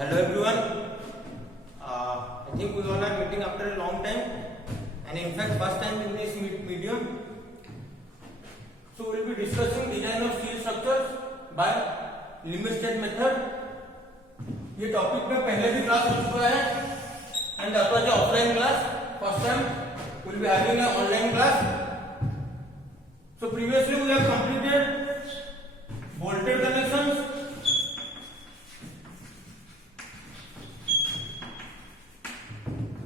hello everyone. I think we all are meeting after a long time, and in fact first time in this medium. So we will be discussing design of steel structures by limit state method. ये topic में पहले भी class हो चुका है, and that was the offline class. First time we will be having an online class. So previously we have completed bolted connections,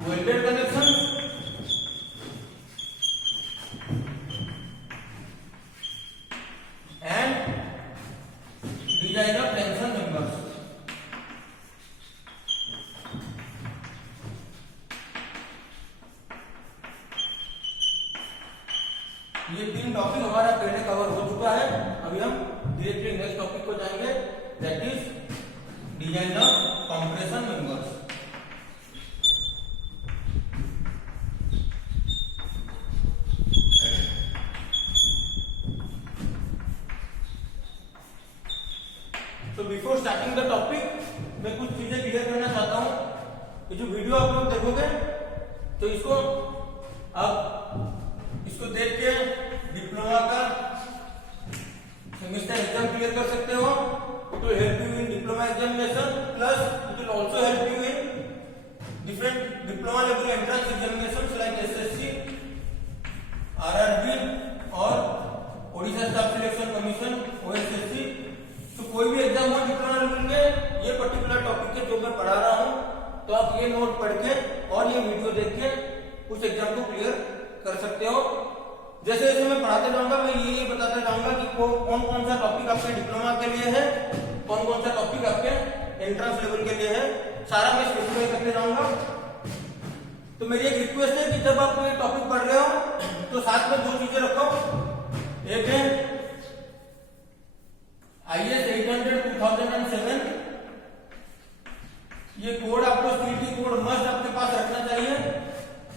welded connections, and design of tension members. ये तीन topic हमारा पहले cover हो चुका है. अभी हम directly next topic को जाएंगे, that is design of compression members. तो बिफोर स्टार्टिंग द टॉपिक मैं कुछ चीजें क्लियर करना चाहता हूं. ये जो वीडियो आप लोग देखोगे तो इसको देख के डिप्लोमा का सेमेस्टर एग्जाम क्लियर कर सकते हो. It will help you in diploma examination, plus it will also help you in different diploma level entrance examinations like SSC, RRB और Odisha staff selection commission OSSC. तो कोई भी एग्जाम हो diploma level के, ये पर्टिकुलर टॉपिक के जो मैं पढ़ा रहा हूं, तो आप ये नोट पढ़ के और ये वीडियो देख के उस एग्जाम को क्लियर कर सकते हो. जैसे जैसे मैं पढ़ाते जाऊंगा मैं ये बताता जाऊंगा कि कौन कौन सा टॉपिक आपके डिप्लोमा के लिए है, कौन कौन सा टॉपिक आपके एंट्रेंस लेवल के लिए है, सारा मैं स्पेसिफाई करते जाऊंगा. तो मेरी एक रिक्वेस्ट है कि जब आप ये टॉपिक पढ़ रहे हो तो साथ में दो चीजें रखो. एक है IS 800-2007, ये कोड आपको स्टील की कोड मस्ट आपके पास रखना चाहिए.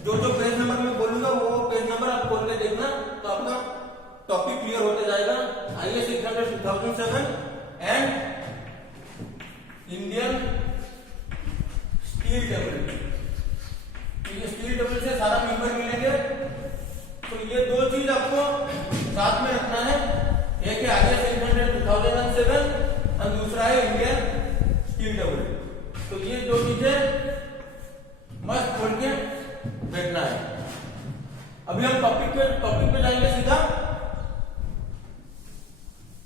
जो पेज नंबर में बोलूंगा वो पेज नंबर आप खोल के देखना, तो आपका टॉपिक क्लियर होते जाएगा. IS 800-2007 and Indian steel table. ये स्टील टेबल से सारा मेंबर मिलेंगे. तो ये दो चीज आपको साथ में रखना है. एक है IS 800-2007 और दूसरा है इंडियन स्टील टेबल. तो ये दो चीजें मस्त खोल के देखना है. अभी हम टॉपिक पे जाएंगे सीधा.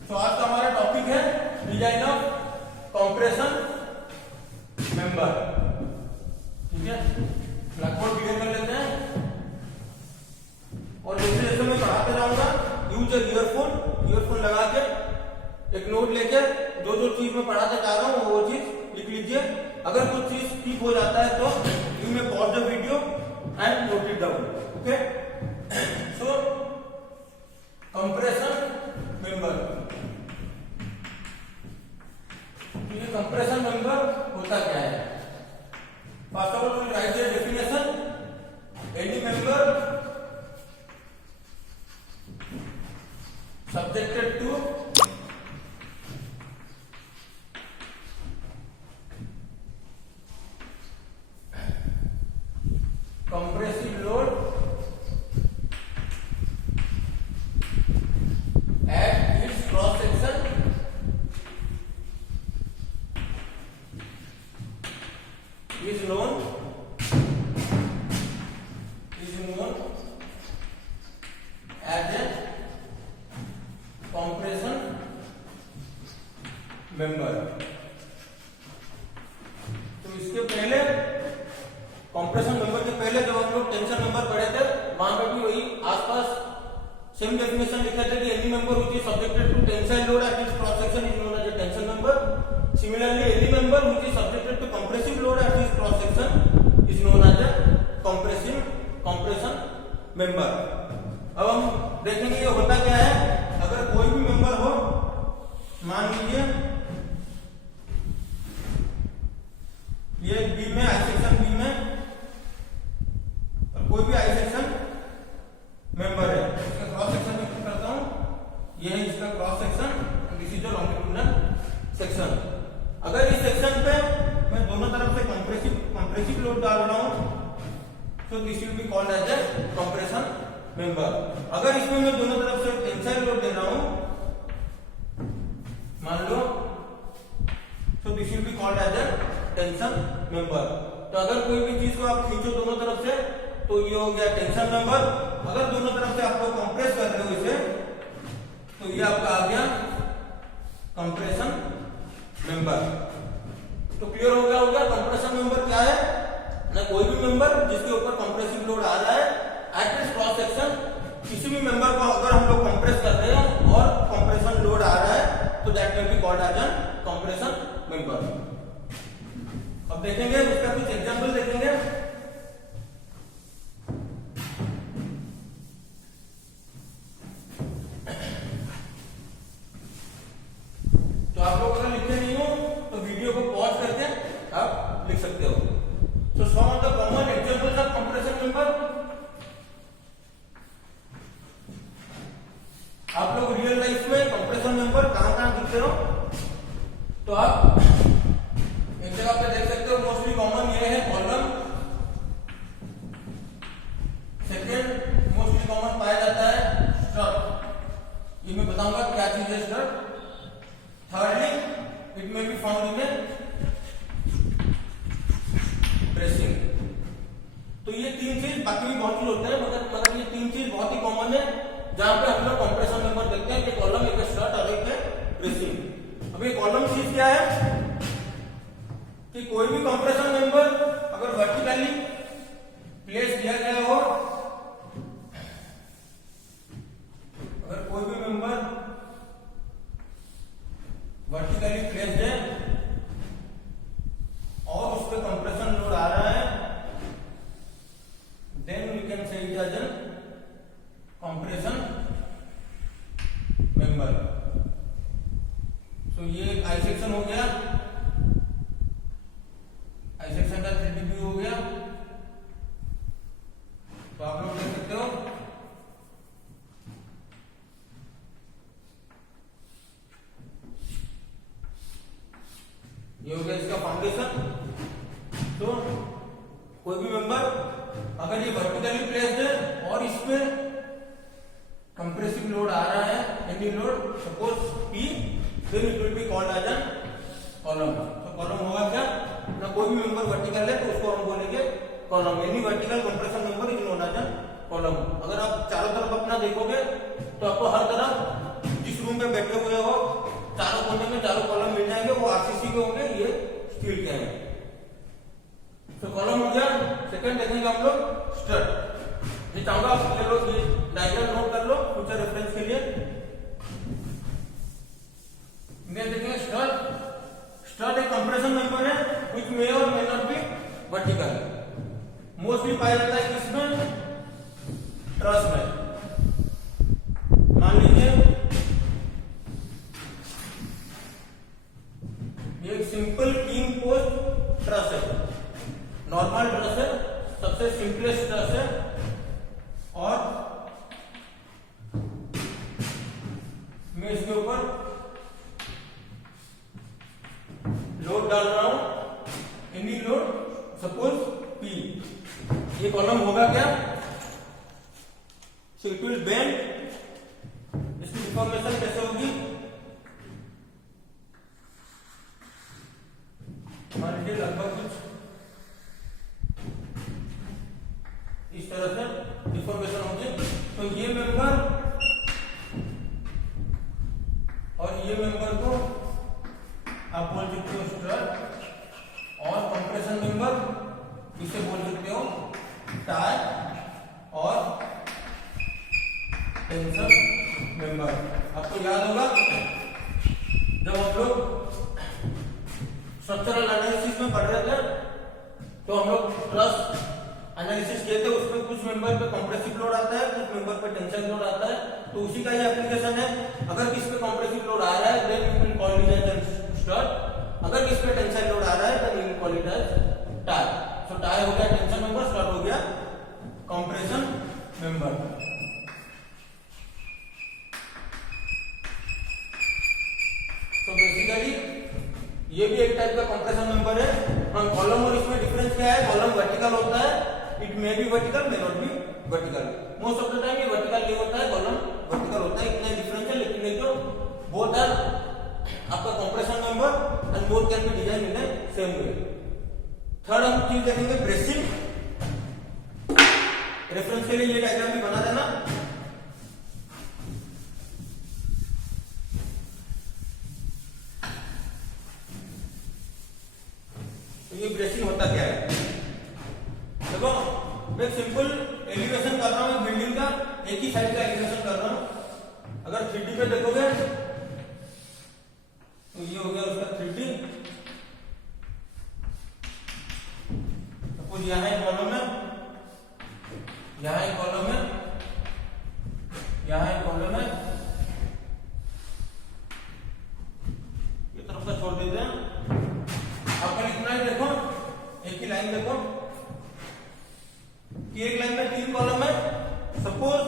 तो आज का हमारा टॉपिक है डिजाइन ऑफ कंप्रेशन मेंबर. ठीक है, ब्लैकबोर्ड क्लियर कर लेते हैं. और जैसे जैसे मैं पढ़ाते जाऊंगा, यूज ईयरफोन लगा के एक नोट लेके जो चीज मैं पढ़ाते जा रहा हूं वो चीज लिख लीजिए. अगर कुछ चीज ठीक हो जाता है तो you may pause the video and note it down. Okay, so compression member. ये compression member होता क्या है? First of all, we will write the definition. Any member subjected to compressive load at its cross section is known as a compression member. तो इसके पहले compression member के पहले जब हम लोग टेंशन मेंबर पढ़े थे, वहां पे भी वही आसपास सेम डेफिनेशन लिखा था कि any member which is subjected to tensile load at its cross section is known as a tension member. Similarly any member which is subjected to compressive load at its cross section is known as a compression member. अब हम देखेंगे ये होता क्या है. अगर कोई भी मेंबर हो, मान लीजिए ये बीम में, आई सेक्शन बीम में, कोई भी आई सेक्शन मेंबर है, इसका क्रॉस सेक्शन में करता हूं. ये है इसका cross section, this is the longitudinal section. अगर इस सेक्शन पे मैं कंप्रेसिव लोड डाल रहा हूं तो this will be called as a compression member. अगर इसमें मैं दोनों तरफ से टेंसाइल लोड दे रहा हूं मान लो, तो this will be called as a tension member. तो अगर कोई भी चीज को आप खींचो दोनों तरफ से तो ये हो गया टेंशन मेंबर। अगर दोनों तरफ से आप लोग कंप्रेस कर रहे हो इसे तो ये आपका आ गया कंप्रेशन मेंबर। तो क्लियर हो गया कंप्रेशन मेंबर क्या है ना, कोई भी मेंबर जिसके ऊपर कंप्रेसिव लोड आ रहा है एट इट्स क्रॉस सेक्शन, किसी भी मेंबर को अगर हम लोग कंप्रेस कर रहे हैं और कंप्रेशन लोड आ रहा है तो that will be called as an compression member. अब देखेंगे उसका कुछ एग्जांपल देखेंगे। तो आप लोग अगर लिखे नहीं हो तो वीडियो को पॉज करके आप लिख सकते हो। So some of the common examples of compression member, आप लोग रियल लाइफ में कंप्रेशन मेंबर कहां दिखते हो तो आप एक जगह पे देख सकते हो। मोस्टली कॉमन ये है कॉलम। सेकेंड मोस्टली कॉमन पाया जाता है स्ट्रट। ये मैं बताऊंगा क्या चीज है strut. Thirdly it may be found in bracing. तो ये तीन चीज, बाकी भी बहुत चीज होते हैं मगर ये तीन चीज बहुत ही कॉमन है जहां पे हम लोग कंप्रेशन मेंबर देखते हैं कि कॉलम, एक स्ट्रट और एक है ब्रेसिंग। अब ये कॉलम चीज क्या है कि कोई भी कंप्रेशन मेंबर अगर वर्टिकली प्लेस दिया गया हो, अगर कोई भी मेंबर वर्टिकली प्लेस है और उस पर कंप्रेशन लोड आ रहा है, then we can say it as an compression member. So ये आई सेक्शन हो गया, आई सेक्शन का 3D व्यू हो गया। तो आप लोग देख सकते हो ये हो गया इसका फाउंडेशन। तो कोई भी मेंबर अगर ये वर्टिकली प्लेस्ड है और इस पे कंप्रेसिव लोड आ रहा है, any load suppose P, then it will be called as an column. तो कॉलम होगा क्या ना, कोई भी मेंबर वर्टिकल है तो उसको हम बोलेंगे column. Any vertical compression member is known as an column. अगर आप चारों तरफ अपना देखोगे तो आपको हर तरफ जिस रूम में बैठे हुए हो चारों कोने में चारों कॉलम मिल जाएंगे, वो आरसीसी के होंगे, ये स्टील के हैं। तो कॉलम हो गया। सेकंड देखेंगे हम लोग स्ट्रट। ये चाहूंगा आप ले लो, ये डायग्राम नोट कर लो फ्यूचर रेफरेंस के लिए। देखेंगे स्ट्रट एक कंप्रेशन मेंबर है व्हिच मे और may not be vertical. Mostly पाया जाता है किसमें, ट्रस में। मान लीजिए ये एक सिंपल कीम पोस्ट ट्रस है, नॉर्मल ट्रस है, सबसे सिंपलेस्ट ट्रस है और मैं इसके ऊपर लोड डाल रहा हूं, एनी लोड सपोज P। ये कॉलम होगा क्या, सो इट विल बेंड। इसकी डिफॉर्मेशन कैसे होगी, मान लीजिए लगभग कुछ इस तरह से डिफॉर्मेशन होगी। तो ये मेंबर और ये मेंबर को आप बोल सकते हो स्ट्रट, और कंप्रेशन मेंबर इसे बोल सकते हो टाई और टेंशन मेंबर। आपको याद होगा जब हम लोग स्ट्रक्चरल एनालिसिस में पढ़ रहे थे तो हम लोग ट्रस एनालिसिस किए थे, उसमें कुछ मेंबर पे कंप्रेसिव लोड आता है, कुछ मेंबर पे टेंशन लोड आता है। तो उसी का ही एप्लीकेशन है। अगर किस पे कंप्रेसिव लोड आ रहा है then you will call it as strut, अगर किस पे टेंशन लोड आ रहा है then you will call it as tie. So tie हो गया टेंशन मेंबर, स्ट्रट हो गया कंप्रेशन मेंबर। तो बेसिकली ये भी एक टाइप का कंप्रेशन मेंबर है। हाँ, कॉलम और इसमें डिफरेंस क्या है, कॉलम वर्टिकल होता है, it may be vertical, may not be vertical. Most of the time ये वर्टिकल नहीं होता है, कॉलम वर्टिकल होता है, इतना डिफरेंस है। लेकिन ये जो बोथ आर आपका compression member and both can be design in the same way. Third हम चीज देखेंगे ब्रेसिंग। रेफरेंस के लिए ये डायग्राम भी बना देना। तो ये ब्रेसिंग होता क्या है, देखो मैं सिंपल एलिवेशन कर रहा हूं बिल्डिंग का, एक ही साइड का एलिवेशन कर रहा हूं। अगर 3D पे देखोगे तो ये हो गया उसका 3D। सपोज यहाँ एक कॉलम है, यहाँ एक कॉलम है, यहाँ एक कॉलम है, ये तरफ का छोड़ देते हैं। आपका लिखना है, देखो एक ही लाइन देखो कि एक लाइन में 3 कॉलम है। सपोज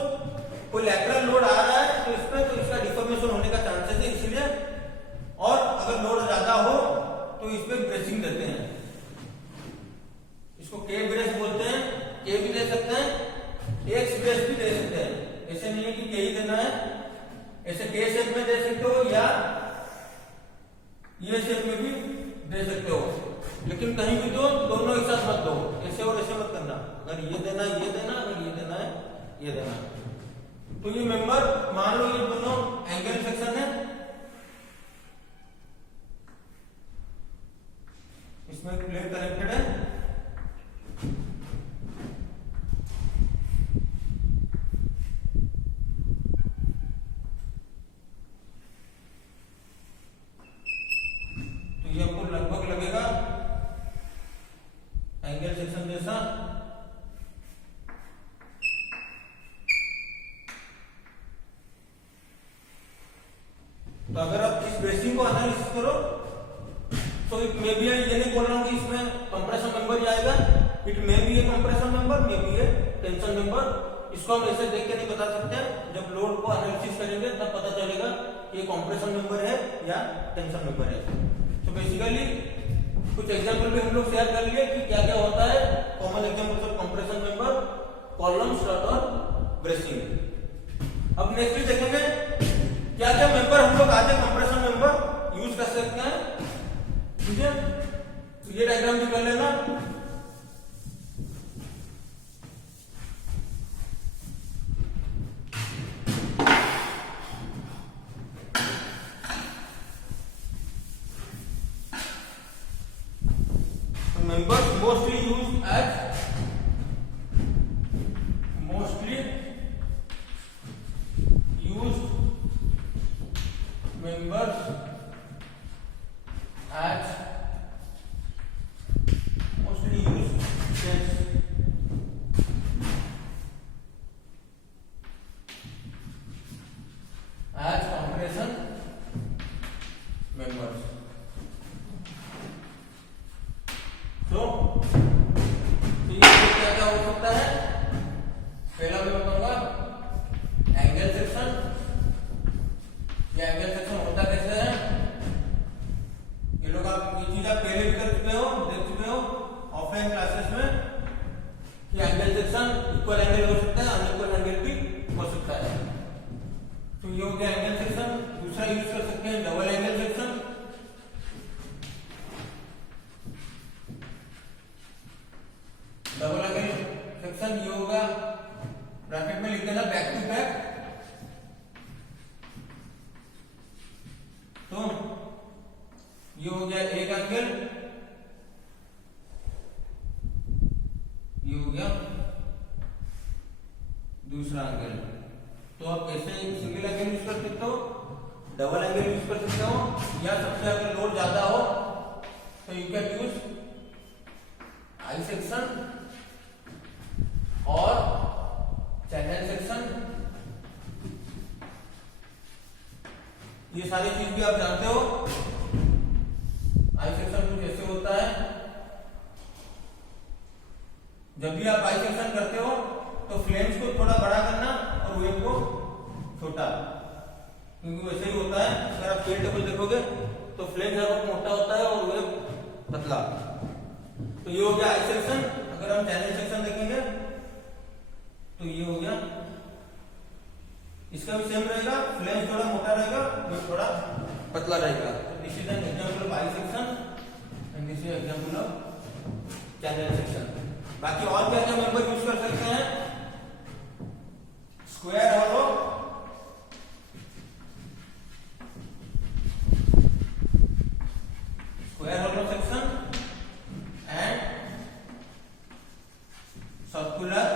कोई लैटरल लोड आ रहा है तो इसमें तो इसका डिफॉर्मेशन होने का चांसेस है, इसलिए, और अगर लोड ज्यादा हो तो इस पे ब्रेसिंग देते हैं। इसको के ब्रेस बोलते हैं, के भी दे सकते हैं, एक्स ब्रेस भी दे सकते हैं। ऐसे नहीं है कि के ही देना है, ऐसे के शेप में दे सकते हो या ये शेप में भी दे सकते हो, लेकिन कहीं भी दो, दोनों एक साथ मत दो, ऐसे और ऐसे मत करना। अगर ये देना ये देना, अगर ये देना है ये देना। तो ये मेंबर मान लो ये दोनों एंगल सेक्शन है, इसमें प्लेट कनेक्टेड है, तो ये आपको लगभग लगेगा एंगल सेक्शन जैसा। तो अगर आप इस ब्रेसिंग को एनालिसिस करो तो इट मे बी, ये नहीं बोल रहा हूं कि इसमें कंप्रेशन मेंबर ही आएगा, it may be A compression member, may be A tension member. इसको हम ऐसे देख के नहीं बता सकते, जब लोड को एनालिसिस करेंगे तब पता चलेगा कि ये कंप्रेशन मेंबर है या टेंशन मेंबर है। तो बेसिकली कुछ एग्जांपल भी हम लोग शेयर कर लिए कि क्या क्या होता है, common examples of compression member, column, slot और ब्रेसिंग। अब नेक्स्ट देखेंगे क्या क्या मेंबर हम लोग आज कंप्रेशन मेंबर यूज कर सकते हैं, ठीक है। तो ये डायग्राम भी कर लेना। members mostly used as members as mostly used as compression members. तो ये क्या क्या हो सकता है, पहला मैं बताऊंगा एंगल सेक्शन। ये एंगल सेक्शन होता कैसे है, ये लोग आप ये चीज आप पहले भी कर चुके हो, देख चुके हो ऑफलाइन क्लासेस में कि एंगल सेक्शन इक्वल एंगल हो सकता है, अनइक्वल एंगल भी हो सकता है। तो ये हो गया एंगल सेक्शन। दूसरा यूज कर सकते हैं double angle section. Double angle section ये होगा, ब्रैकेट में लिख देना बैक टू बैक। तो ये हो गया एक एंगल, ये हो गया दूसरा एंगल। तो आप कैसे सिंगल एंगल यूज कर सकते हो, डबल एंगल यूज कर सकते हो, या सबसे अगर लोड ज्यादा हो तो you can use I section और चैनल सेक्शन। ये सारी चीज भी आप जानते हो। आई सेक्शन कुछ ऐसे होता है, जब भी आप आई सेक्शन करते हो तो फ्लेम्स को थोड़ा बड़ा करना और वेव को छोटा, क्योंकि वैसे ही होता है। अगर आप फेल टेबल देखोगे तो फ्लेंज हर वक्त मोटा होता है और वेव पतला। तो ये हो गया आई सेक्शन। अगर हम चैनल सेक्शन देखेंगे तो ये हो गया, इसका भी सेम रहेगा, फ्लेंज थोड़ा मोटा रहेगा, वेव थोड़ा पतला रहेगा। This is an example of I section and this is example of channel section. बाकी और क्या क्या मेंबर यूज कर सकते हैं? Square hollow, square hollow section and circular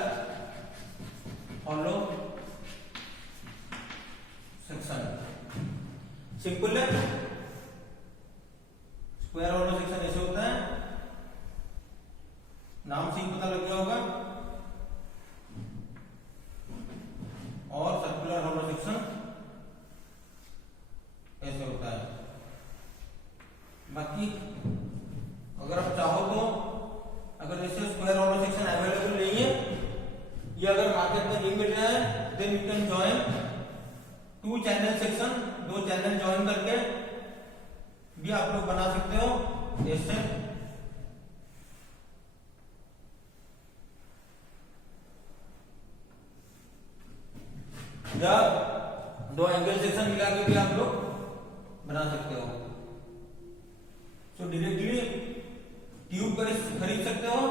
hollow section. Simple है, स्क्वायर हॉलो सेक्शन ऐसे होता है, नाम से ही पता लग गया होगा, और सर्कुलर हॉलो सेक्शन ऐसे होता है। बाकी अगर आप चाहो तो, अगर जैसे स्क्वायर हॉलो सेक्शन अवेलेबल नहीं है, ये अगर मार्केट में नहीं मिल रहा है, then you can join 2 channel section, 2 channel join करके भी आप लोग बना सकते हो। जैसे या 2 एंगल सेक्शन मिला के भी आप लोग बना सकते हो। तो डायरेक्टली ट्यूब खरीद सकते हो,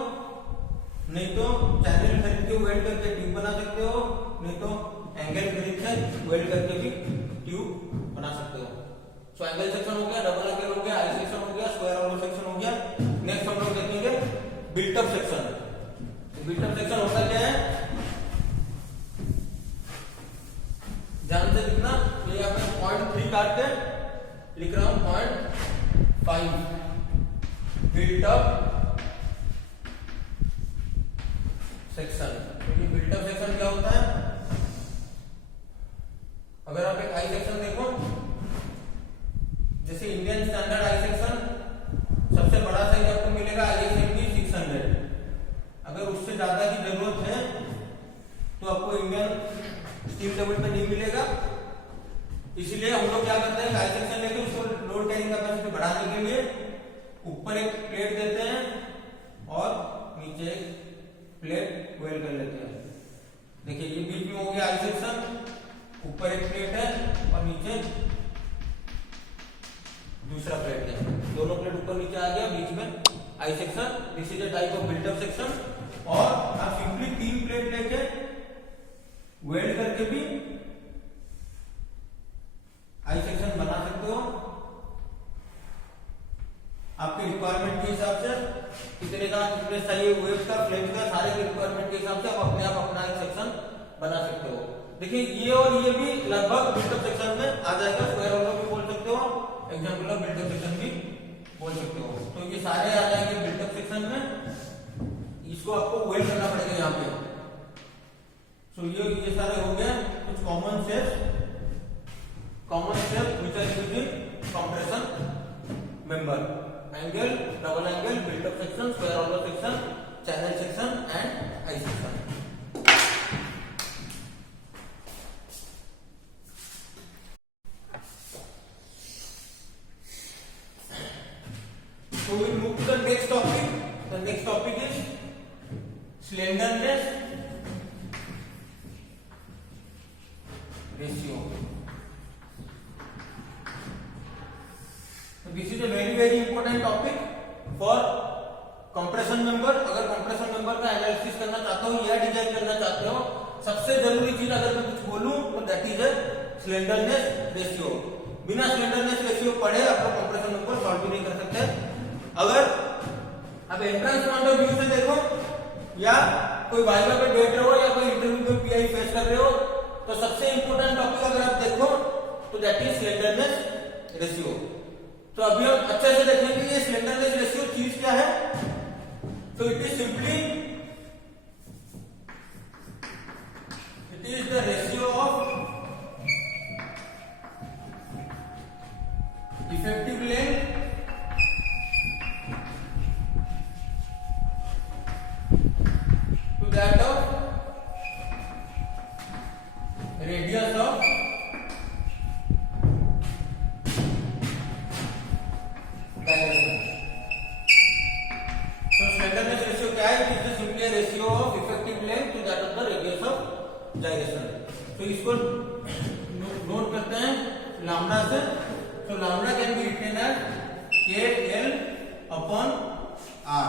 नहीं तो चैनल खरीद के वेल्ड करके ट्यूब बना सकते हो, नहीं तो एंगल खरीद के वेल्ड करके भी ट्यूब बना सकते हो। सो एंगल सेक्शन हो गया, डबल एंगल हो गया, आई सेक्शन हो गया, स्क्वायर हॉलो सेक्शन हो गया। नेक्स्ट हम लोग देखेंगे built up section. Built up section होता क्या है, ध्यान से लिखना, ये यहाँ पे 0.3 काट के लिख रहा हूं 0.5 बिल्ट अप सेक्शन। क्योंकि बिल्ट अप सेक्शन क्या होता है, अगर आप एक आई सेक्शन देखो, जैसे इंडियन स्टैंडर्ड आई सेक्शन सबसे बड़ा साइज आपको मिलेगा ISMB 600। अगर उससे ज्यादा की जरूरत है तो आपको इंडियन स्टील टेबल पे नहीं मिलेगा। इसलिए हम लोग क्या करते हैं, आई सेक्शन लेके उसको लोड कैरिंग कैपेसिटी बढ़ाने के लिए ऊपर एक प्लेट देते हैं और नीचे एक प्लेट वेल्ड कर लेते हैं। देखिए ये बीच में हो गया आई सेक्शन, ऊपर एक प्लेट है और नीचे दूसरा प्लेट है, दोनों प्लेट ऊपर नीचे आ गया, बीच में I section. This is a type of built up section. और आप सिंपली 3 प्लेट लेके वेल्ड करके भी आई सेक्शन बना सकते हो आपके रिक्वायरमेंट के हिसाब से। कितने का कितने चाहिए वेव का, फ्लेंज का, सारे के रिक्वायरमेंट के हिसाब से आप अपने आप अपना एक सेक्शन बना सकते हो। देखिए ये और ये भी लगभग बिल्ट अप सेक्शन में आ जाएगा। स्क्वायर हॉलो भी बोल सकते हो, example of built up section भी बोल सकते हो। तो ये सारे आ जाएंगे बिल्ट अप सेक्शन में। इसको आपको वेल्ड करना पड़ेगा यहाँ पे। तो ये सारे हो गए कुछ common shapes which are used in compression member: angle, double angle, built up section, square holo section, channel section and I section. So we move to the next topic. The next topic is slenderness ratio. So this is a very important topic for compression member. अगर compression member का analysis करना चाहते हो या design करना चाहते हो, सबसे जरूरी चीज अगर मैं कुछ बोलूं तो दैट इज स्लेंडरनेस रेशियो। बिना स्लेंडरनेस रेशियो पढ़े आप लोग कंप्रेशन मेंबर सॉल्व भी नहीं कर सकते। अगर अब एंट्रेंस पॉइंट ऑफ व्यू से देखो या कोई वाइवा पे बैठ रहे हो या कोई इंटरव्यू में पीआई फेस कर रहे हो, तो सबसे इंपॉर्टेंट टॉपिक अगर आप देखो तो दैट इज स्लेंडरनेस रेशियो। तो अभी हम अच्छे से देखेंगे ये स्लेंडरनेस रेशियो चीज क्या है। तो it is simply the ratio of effective length to that of radius of lambda से, तो lambda can be written as KL upon R।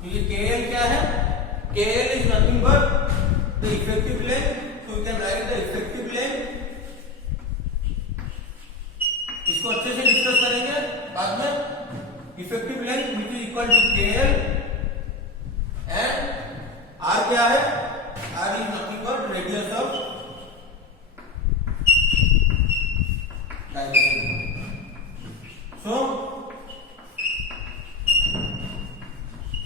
तो ये KL क्या है? KL is nothing but the effective length, so we can write the effective length. इसको अच्छे से discuss करेंगे बाद में। Effective length which is equal to KL and R क्या है? R is nothing but radius of direction. So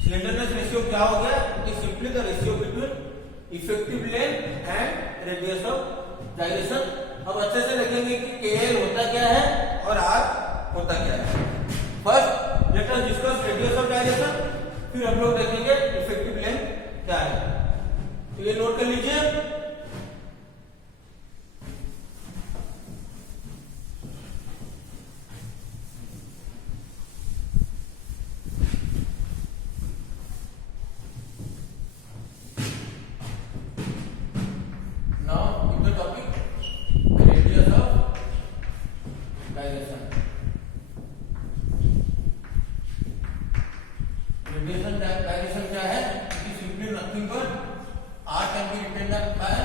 slenderness ratio क्या हो गया? It is simply the ratio between effective length and radius of direction. अब अच्छे से देखेंगे कि KL होता क्या है और R होता क्या है। First let us discuss radius of direction, फिर हम लोग देखेंगे इफेक्टिव लेंथ क्या है। तो ये नोट कर लीजिए। डायरेक्शन क्या है? It is simply nothing but R can be written by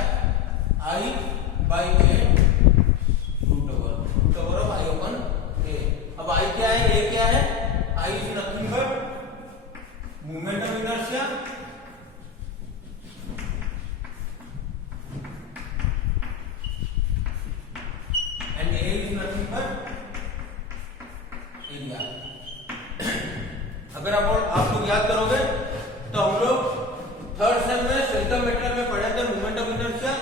I by A root over of I upon A। अब I क्या है? A क्या है? I is nothing but movement of inertia and A is nothing but area. अगर आप लोग याद करोगे तो हम लोग थर्ड सेम में सेंट्रल मेटेरियल में पढ़े थे मूवमेंट ऑफ इनर्शिया।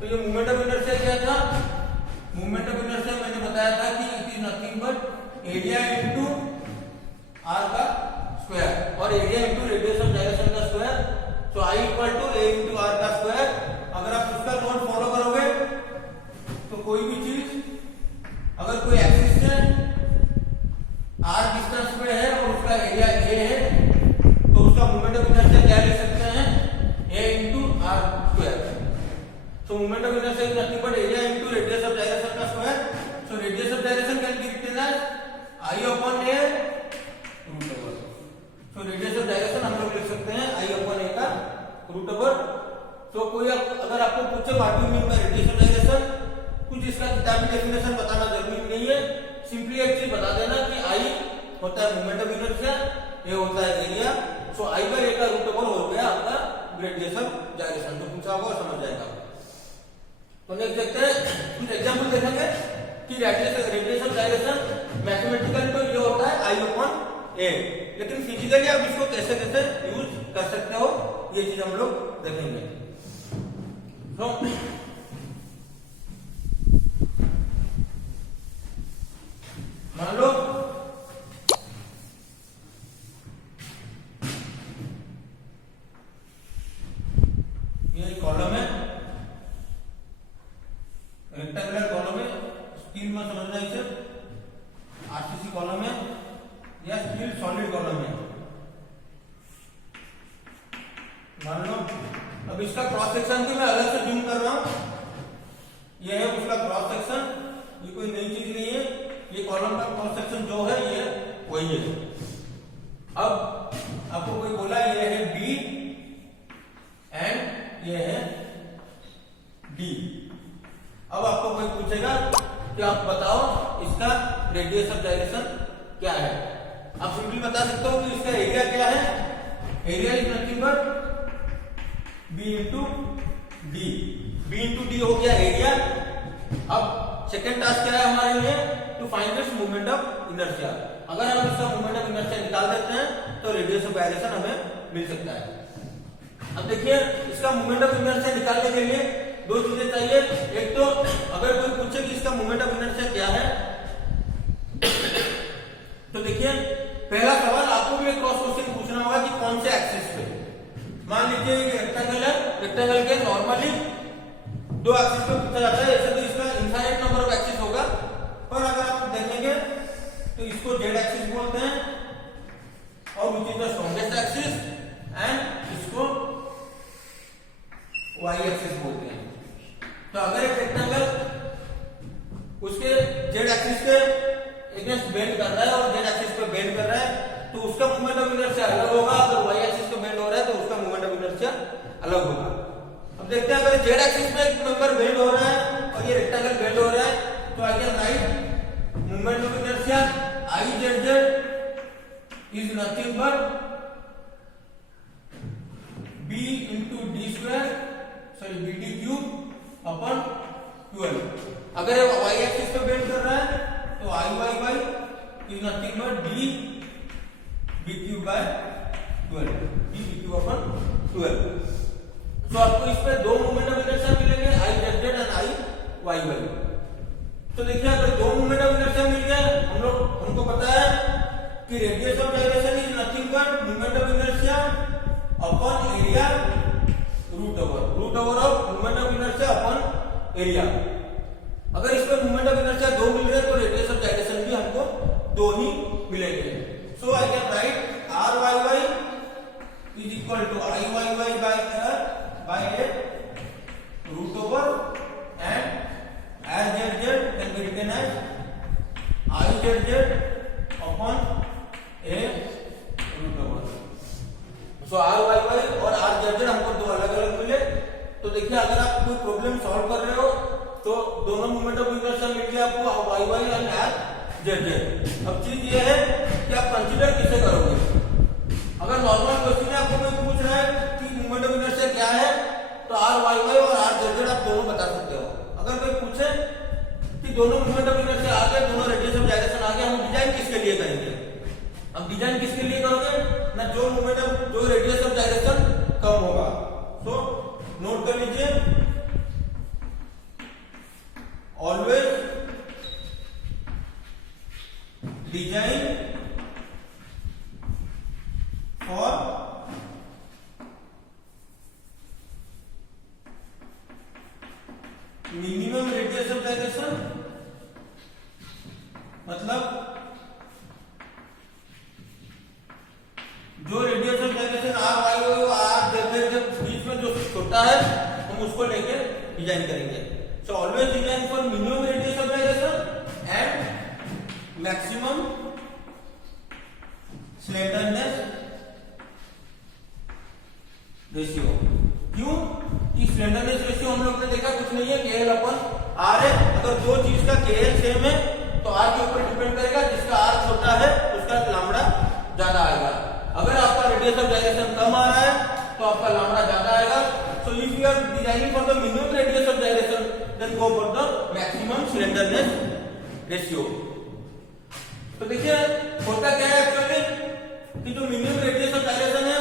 तो ये मूवमेंट ऑफ इनर्शिया क्या था? मूवमेंट ऑफ इनर्शिया मैंने बताया था कि it is nothing but area into R का स्क्वायर और area into radius of direction का स्क्वायर। तो I equal to A into R का स्क्वायर। अगर आप इसका नोट फॉलो करोगे तो कोई भी चीज अगर कोई एक्सिस है R डिस्टेंस पे है और उसका एरिया A है तो उसका मोमेंट ऑफ इनर्शिया क्या ले सकते हैं? A into R square. So moment of inertia is nothing but area into radius of direction का square. So radius of direction can be written as I upon A root over. So radius of direction हम लोग लिख सकते हैं I upon A का root over. तो कोई अगर आपको पूछे what do mean by radius of direction, कुछ इसका किताबी डेफिनेशन बताना जरूरी नहीं है। सिंपली एक चीज बता देना कि I होता है मोमेंट ऑफ इनर्शिया, A होता है area. So I by A का रूट ओवर हो गया आपका रेडियस ऑफ डायरेक्शन। तो पूछा होगा समझ जाएगा। तो नेक्स्ट देखते हैं कुछ एग्जांपल देखेंगे कि रेडियस ऑफ डायरेक्शन मैथमेटिकली तो ये होता है I upon A, लेकिन फिजिकली आप इसको कैसे कैसे यूज कर सकते हो ये चीज हम लोग देखेंगे। तो मान लो ये कॉलम है, रेक्टेंगुलर कॉलम है, स्टील में समझना इसे RCC कॉलम है या स्टील सॉलिड कॉलम है। मान लो अब इसका क्रॉस सेक्शन भी मैं अलग से जूम कर रहा हूं। ये है उसका क्रॉस सेक्शन, ये कोई नई चीज नहीं है। ये कॉलम का क्रॉस सेक्शन जो है ये वही है। अब आपको कोई बोला ये है B एंड ये है D। अब आपको कोई पूछेगा कि आप बताओ इसका रेडियस ऑफ डायरेक्शन क्या है। आप सिंपली बता सकते हो कि इसका एरिया क्या है। Area is nothing but B into D। B into D हो गया एरिया। अब सेकेंड टास्क क्या है हमारे लिए? To find its moment of inertia. अगर हम इसका मोमेंट ऑफ इनर्शिया निकाल देते हैं तो रेडियस ऑफ डायरेक्शन हमें मिल सकता है। अब देखिए इसका मोमेंट ऑफ इनर्शिया निकालने के लिए दो चीजें चाहिए। एक तो अगर कोई पूछे कि इसका मोमेंट ऑफ इनर्शिया क्या है तो देखिए पहला सवाल आपको भी एक क्रॉस क्वेश्चन पूछना होगा कि कौन से एक्सिस पे। मान लीजिए रेक्टेंगल है, रेक्टेंगल के नॉर्मली दो एक्सिस पे पूछा जाता है। ऐसे तो इसका इनफाइनाइट नंबर ऑफ एक्सिस होगा, पर अगर आप देखेंगे तो इसको जेड एक्सिस बोलते हैं और which is the strongest axis, and इसको वाई एक्सिस बोलते हैं। तो अगर एक रेक्टेंगल उसके बेंड कर रहा है और जेड एक्सिस पे बेंड कर रहा है तो उसका मोमेंट ऑफ इनर्शिया अलग होगा, अगर वाई एक्सिस पे बेंड हो रहा है तो उसका मोमेंट ऑफ इनर्शिया अलग होगा। अब देखते हैं अगर जेड एक्सिस पे एक मेंबर बेंड हो रहा है और ये रेक्टेंगल बेंड हो रहा है तो आई can right moment of inertia I Z Z is nothing but b into d square sorry bd cube upon 12। अगर ये y एक्सिस पे बेंड कर रहा है तो i y y is nothing but d b cube by 12 d b cube upon 12। तो आपको इस पे दो मोमेंट ऑफ इनर्शिया मिलेंगे i z z and i y y। तो देखिए अगर दो मोमेंट ऑफ इनर्शिया मिल गया हमको पता है कि radius of direction is nothing but moment of inertia upon area root over of moment of inertia upon area. अगर इस पर मोमेंट ऑफ इनर्शिया दो मिल रहे हैं तो रेडियस ऑफ डायरेक्शन भी हमको दो ही मिलेंगे। So I can write R Y Y is equal to I Y Y by A root over and R Z Z can be written as I Z Z upon A root over. So R Y Y और R Z Z हमको दो अलग अलग मिले। तो देखिए अगर आप कोई प्रॉब्लम सॉल्व कर रहे हो तो दोनों मोमेंट ऑफ इनर्शिया मिल गया आपको Y Y and R Z Z. अब चीज ये है कि आप कंसीडर किसे करोगे। अगर नॉर्मल क्वेश्चन में आपको कोई पूछ रहा है कि मोमेंट ऑफ इनर्शिया क्या है तो आर वाई वाई और आर जेड जेड आप दोनों बता सकते हो। अगर कोई पूछे कि दोनों मोमेंट ऑफ इनर्शिया आ गए, दोनों रेडियस ऑफ डायरेक्शन आ गए, हम डिजाइन किसके लिए करेंगे। अब डिजाइन किसके लिए करोगे ना जो मोमेंट ऑफ जो रेडियस ऑफ डायरेक्शन कम होगा। सो नोट कर लीजिए always design for minimum radius of direction, मतलब जो radius of direction R Y Y R Z Z बीच में जो छोटा है हम उसको लेके डिजाइन करेंगे। So always design for minimum radius of direction and maximum slenderness ratio. क्यों कि स्लेंडरनेस रेशियो हम लोग ने देखा कुछ नहीं है KL अपन R है। अगर दो चीज का KL सेम है तो R के ऊपर डिपेंड करेगा, जिसका R छोटा है उसका लैम्बडा ज्यादा आएगा। अगर आपका रेडियस ऑफ डायरेक्शन कम आ रहा है तो आपका लैम्बडा ज्यादा आएगा। So if you are designing for the minimum radius of direction then go for the maximum slenderness ratio. तो देखिए होता क्या है एक्चुअली कि जो मिनिमम रेडियस ऑफ डायरेक्शन है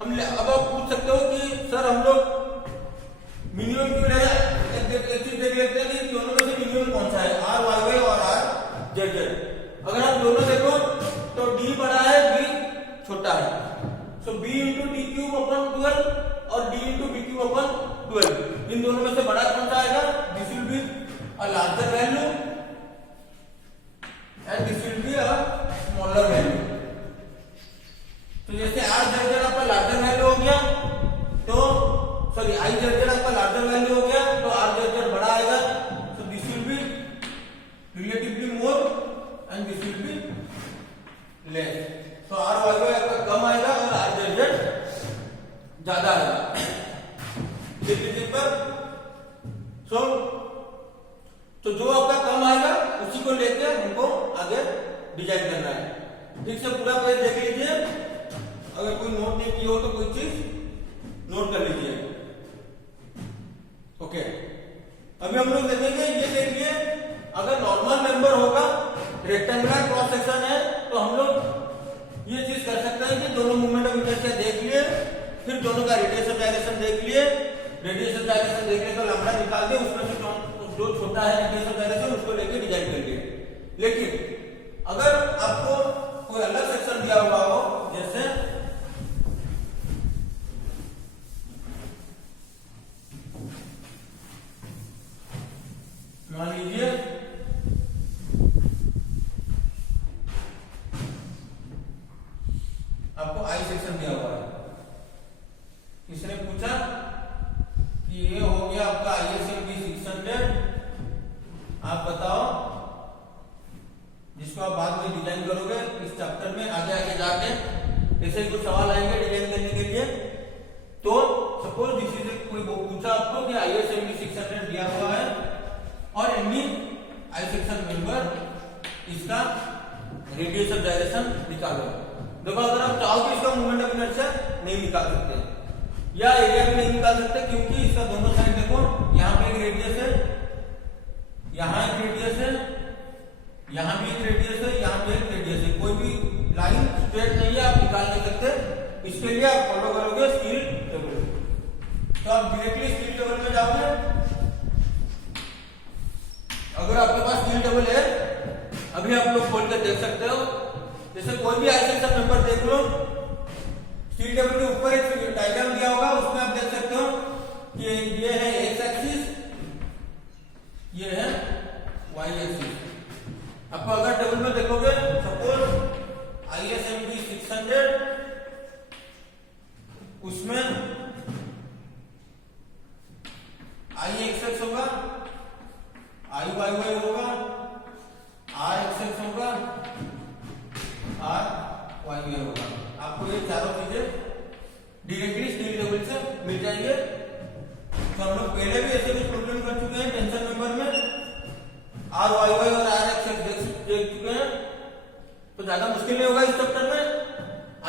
हम अब आप पूछ सकते हो कि सर हम लोग मिनिमम क्यों है। एक चीज देख लेते हैं कि दोनों में से मिनिमम कौन सा है, आर वाई वाई और आर जेड जेड। अगर आप दोनों देखो तो d बड़ा है b छोटा है। So b into D cube upon 12 और d into B cube upon 12। इन दोनों में से बड़ा कौन सा आएगा, this will be a larger value and this will be a smaller value. तो जैसे आर जेड जेड आपका लार्जर वैल्यू हो गया तो सॉरी आई जेड जेड आपका लार्जर वैल्यू हो गया तो आर जेड जेड बड़ा आएगा। So this will be relatively more and this will be less. तो आर वाई वाई आपका कम आएगा और आर जेड जेड ज्यादा आएगा। पर तो जो आपका कम आएगा उसी को लेकर हमको आगे डिजाइन करना है। ठीक से पूरा पेज देख लीजिए, अगर कोई नोट नहीं की हो तो कोई चीज नोट कर लीजिए। ओके अभी हम लोग देखेंगे, ये देखिए अगर नॉर्मल मेंबर होगा रेक्टेंगुलर क्रॉस सेक्शन है तो हम लोग ये चीज कर सकते हैं कि दोनों मूवमेंट ऑफ इनर्शिया देख लिए, फिर दोनों का रेडियस ऑफ डायरेक्शन देख लिए, रेडियस ऑफ डायरेक्शन देखने तो लैम्बडा निकाल दिए, उसमें से जो छोटा है रेडियस ऑफ डायरेक्शन उसको लेके डिजाइन कर लिए। लेकिन अगर आपको कोई अलग सेक्शन दिया हुआ हो, जैसे मान लीजिए आपको आई सेक्शन दिया हुआ है, किसने पूछा कि ये हो गया आपका ISMB 600, आप बताओ एनी आई सेक्शन मेंबर, इसका रेडियस ऑफ डायरेक्शन निकालो। देखो अगर आप चाहो तो इसका मोमेंट ऑफ इनर्शिया नहीं निकाल सकते या एरिया भी नहीं निकाल सकते, क्योंकि इसका दोनों साइड देखो, यहाँ पे एक रेडियस है, यहाँ एक रेडियस है, यहाँ भी एक रेडियस है, यहाँ पे एक रेडियस है, कोई भी लाइन स्ट्रेट नहीं है, आप निकाल नहीं सकते। इसके लिए आप फॉलो करोगे स्टील टेबल। तो आप डायरेक्टली स्टील टेबल में जाओगे। अगर आपके पास स्टील टेबल है, अभी आप लोग खोल कर देख सकते हो, जैसे कोई भी आई सेक्शन मेंबर देख लो, स्टील टेबल के ऊपर एक डायग्राम दिया होगा, उसमें आप देख सकते हो कि ये है एक्स एक्सिस, ये है वाई एक्सिस। आपको अगर टेबल में देखोगे, सपोज ISMB 600, उसमें IXX होगा, IYY होगा, RXX होगा, RYY होगा। आपको ये चारों चीजें डायरेक्टली स्टील टेबल से मिल जाएंगे। तो हम लोग पहले भी ऐसे कुछ प्रॉब्लम कर चुके हैं टेंशन मेंबर में, RYY और RXX देख चुके हैं, तो ज्यादा मुश्किल नहीं होगा इस चैप्टर में।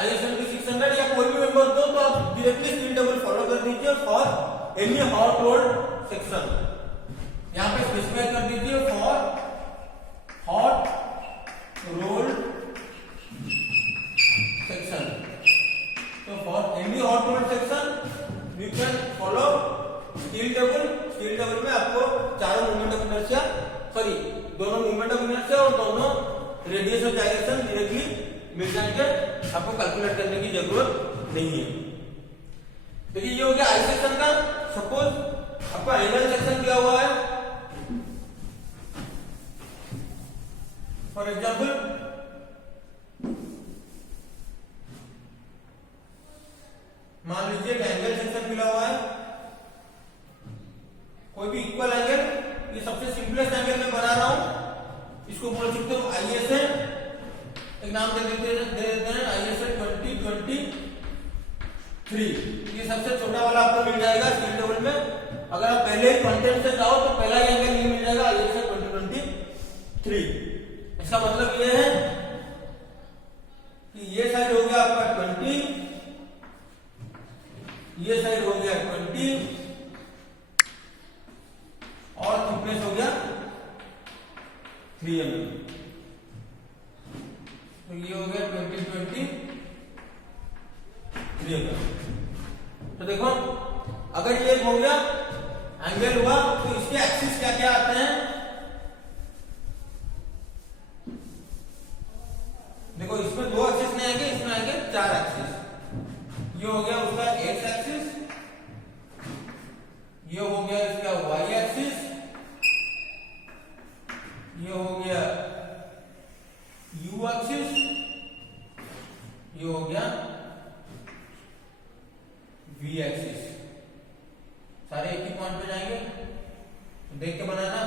ISMB 600 या कोई भी मेंबर दो तो आप डायरेक्टली स्टील टेबल फॉलो कर दीजिए for any hot rolled section. यहाँ पे स्पेसिफाई कर दीजिए फॉर हॉट रोल्ड सेक्शन। तो for any hot rolled section you can follow steel table. Steel table में आपको चारों मूवमेंट ऑफ इनर्शिया, सॉरी दोनों मूवमेंट ऑफ इनर्शिया और दोनों रेडियस ऑफ डायरेक्शन डायरेक्टली मिल जाएंगे, आपको कैलकुलेट करने की जरूरत नहीं है। देखिए ये हो गया आई सेक्शन का। सपोज आपका एंगल सेक्शन दिया हुआ है, फॉर एग्जाम्पल मान लीजिए कि एंगल सेक्शन मिला हुआ है, कोई भी इक्वल एंगल, ये सबसे सिंपलेस्ट एंगल मैं बना रहा हूं, इसको बोल सकते हो ISA, एक नाम दे देते हैं ISA 2023। ये सबसे छोटा वाला आपको मिल जाएगा स्टील टेबल में। अगर आप पहले ही कंटेंट से जाओ तो पहला ही एंगल ये मिल जाएगा ISA 2023। इसका मतलब ये है कि ये साइड हो गया आपका 20, ये साइड हो गया 20 और थिकनेस हो गया 3 mm। तो ये हो गया 2023 mm। तो देखो अगर ये हो गया एंगल हुआ, तो इसके एक्सिस क्या क्या आते हैं, देखो इसमें 2 एक्सिस नहीं आएंगे, इसमें आएंगे 4 एक्सिस। ये हो गया उसका एक्स एक्सिस, ये हो गया इसका वाई एक्सिस, ये हो गया यू एक्सिस, ये हो गया वी एक्सिस। सारे एक ही पॉइंट पे जाएंगे, तो देख के बनाना।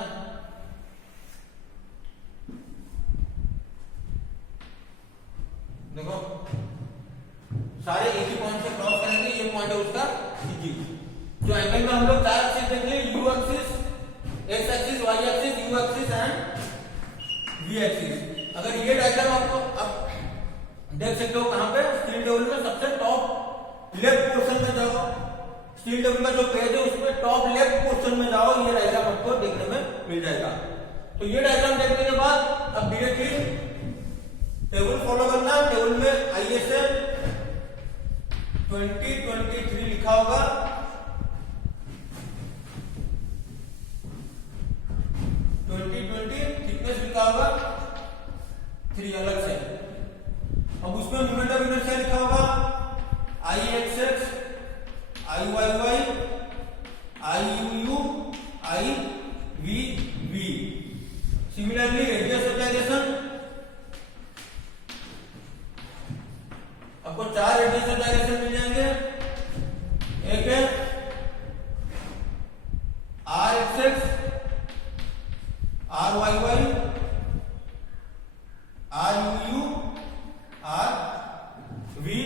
देखो सारे एक ही पॉइंट से क्रॉस करेंगे, ये पॉइंट है उसका डी। जो एंगल में हम लोग 4 एक्सिस देंगे, U axis, X axis, Y axis, U axis and V axis. अगर ये डायग्राम आपको अब देख सकते हो कहां पे, स्टील टेबल में सबसे टॉप लेफ्ट पोर्शन में जाओ, स्टील टेबल का जो पेज है उसमें टॉप लेफ्ट पोर्शन में जाओ, ये डायग्राम आपको देखने में मिल जाएगा। तो ये डायग्राम देखने के बाद अब डायरेक्टली टेबल फॉलो करना। टेबल में ISA 2023 लिखा होगा, 2020 थिकनेस लिखा होगा 3 अलग से। अब उसमें मोमेंट ऑफ इनर्शिया लिखा होगा IXX, IYY, IUU, IVV। Similarly radius of direction, आपको 4 रेडियस ऑफ डायरेक्शन मिल जाएंगे। एक है RXX, RYY, RUU, RVV।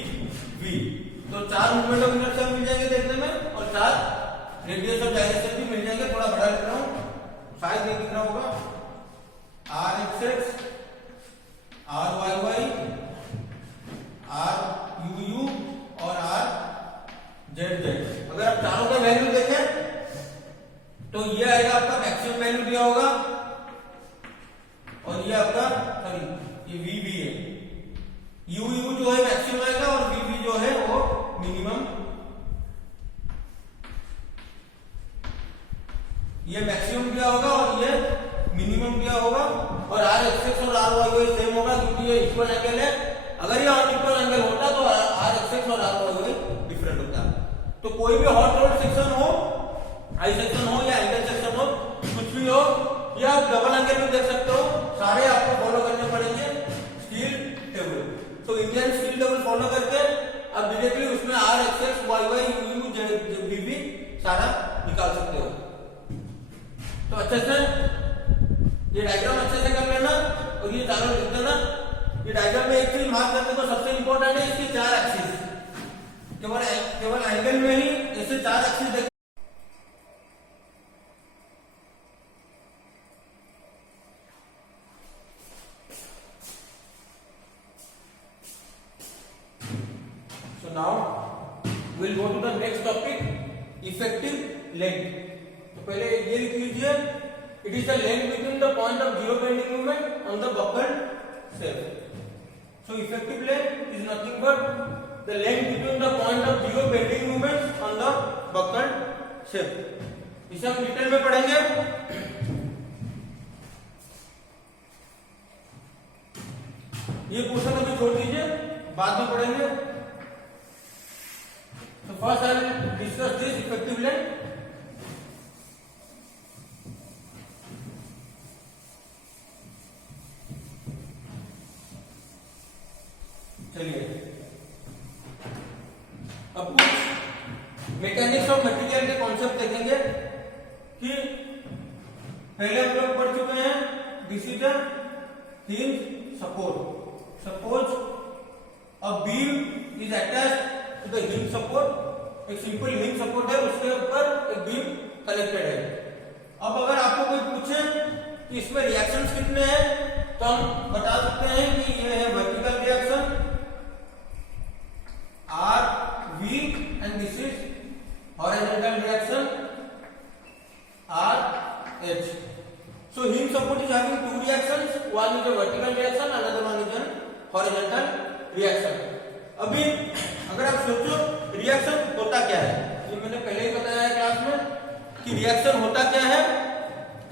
तो 4 मूवमेंट ऑफ इनर्शिया मिल जाएंगे देखने में, और 4 रेडियस ऑफ डायरेक्शन भी मिल जाएंगे। थोड़ा बड़ा लिख रहा हूं, शायद नहीं दिख रहा होगा R X X, R Y Y, R U U और आर जेड जेड। अगर आप चारों का वैल्यू देखें तो ये आएगा आपका मैक्सिमम वैल्यू दिया होगा और ये आपका सॉरी ये वी है, यू यू जो है मैक्सिमम आएगा और वी वी जो है वो मिनिमम। ये मैक्सिमम दिया होगा और ये मिनिमम दिया होगा और आर एक्स एक्स और आर वाई वाई सेम होगा क्योंकि ये इक्वल एंगल है। अगर ये अनइक्वल एंगल होता तो आर एक्स एक्स और आर वाई वाई डिफरेंट होता। तो कोई भी हॉट रोड सेक्शन हो, आई सेक्शन हो या एंगल सेक्शन हो, कुछ भी हो, या आप डबल एंगल में देख सकते हो, सारे आपको फॉलो करने पड़ेंगे स्टील टेबल। तो इंडियन स्टील टेबल फॉलो करके आप डायरेक्टली उसमें R X X Y Y U U Z V V सारा निकाल सकते हो। तो अच्छे से ये डायग्राम अच्छे से कर लेना और ये चारों लिख देना। ये डायग्राम में एक चीज मार्क करने को सबसे इंपॉर्टेंट है इसकी चार एक्सिस, केवल एंगल में ही ऐसे चार एक्सिस देख। So now we'll go to the next topic, effective length. तो पहले ये लिख लीजिए, it is the length between the point of zero bending moment on the buckled shaft. So effective length is nothing but the length between the point of zero bending moment on the buckled shaft. इसे हम detail में पढ़ेंगे। ये portion अभी छोड़ दीजिए, बाद में पढ़ेंगे। So first I will discuss this effective length. चलिए अब मैकेनिक्स ऑफ मटेरियल के कॉन्सेप्ट देखेंगे कि पहले हम लोग पढ़ चुके हैं this is a hinge support. Suppose a beam is attached to the hinge support, एक सिंपल हिंज सपोर्ट है, उसके ऊपर एक बीम कनेक्टेड है। अब अगर आपको कोई पूछे कि इसमें रिएक्शंस कितने हैं तो हम बता सकते हैं कि ये है vertical reaction R V and this is horizontal reaction R H. So hinge support is having two reactions, one is a vertical reaction, another one is a horizontal reaction. अभी अगर आप सोचो रिएक्शन होता क्या है, ये मैंने पहले ही बताया है क्लास में कि रिएक्शन होता क्या है।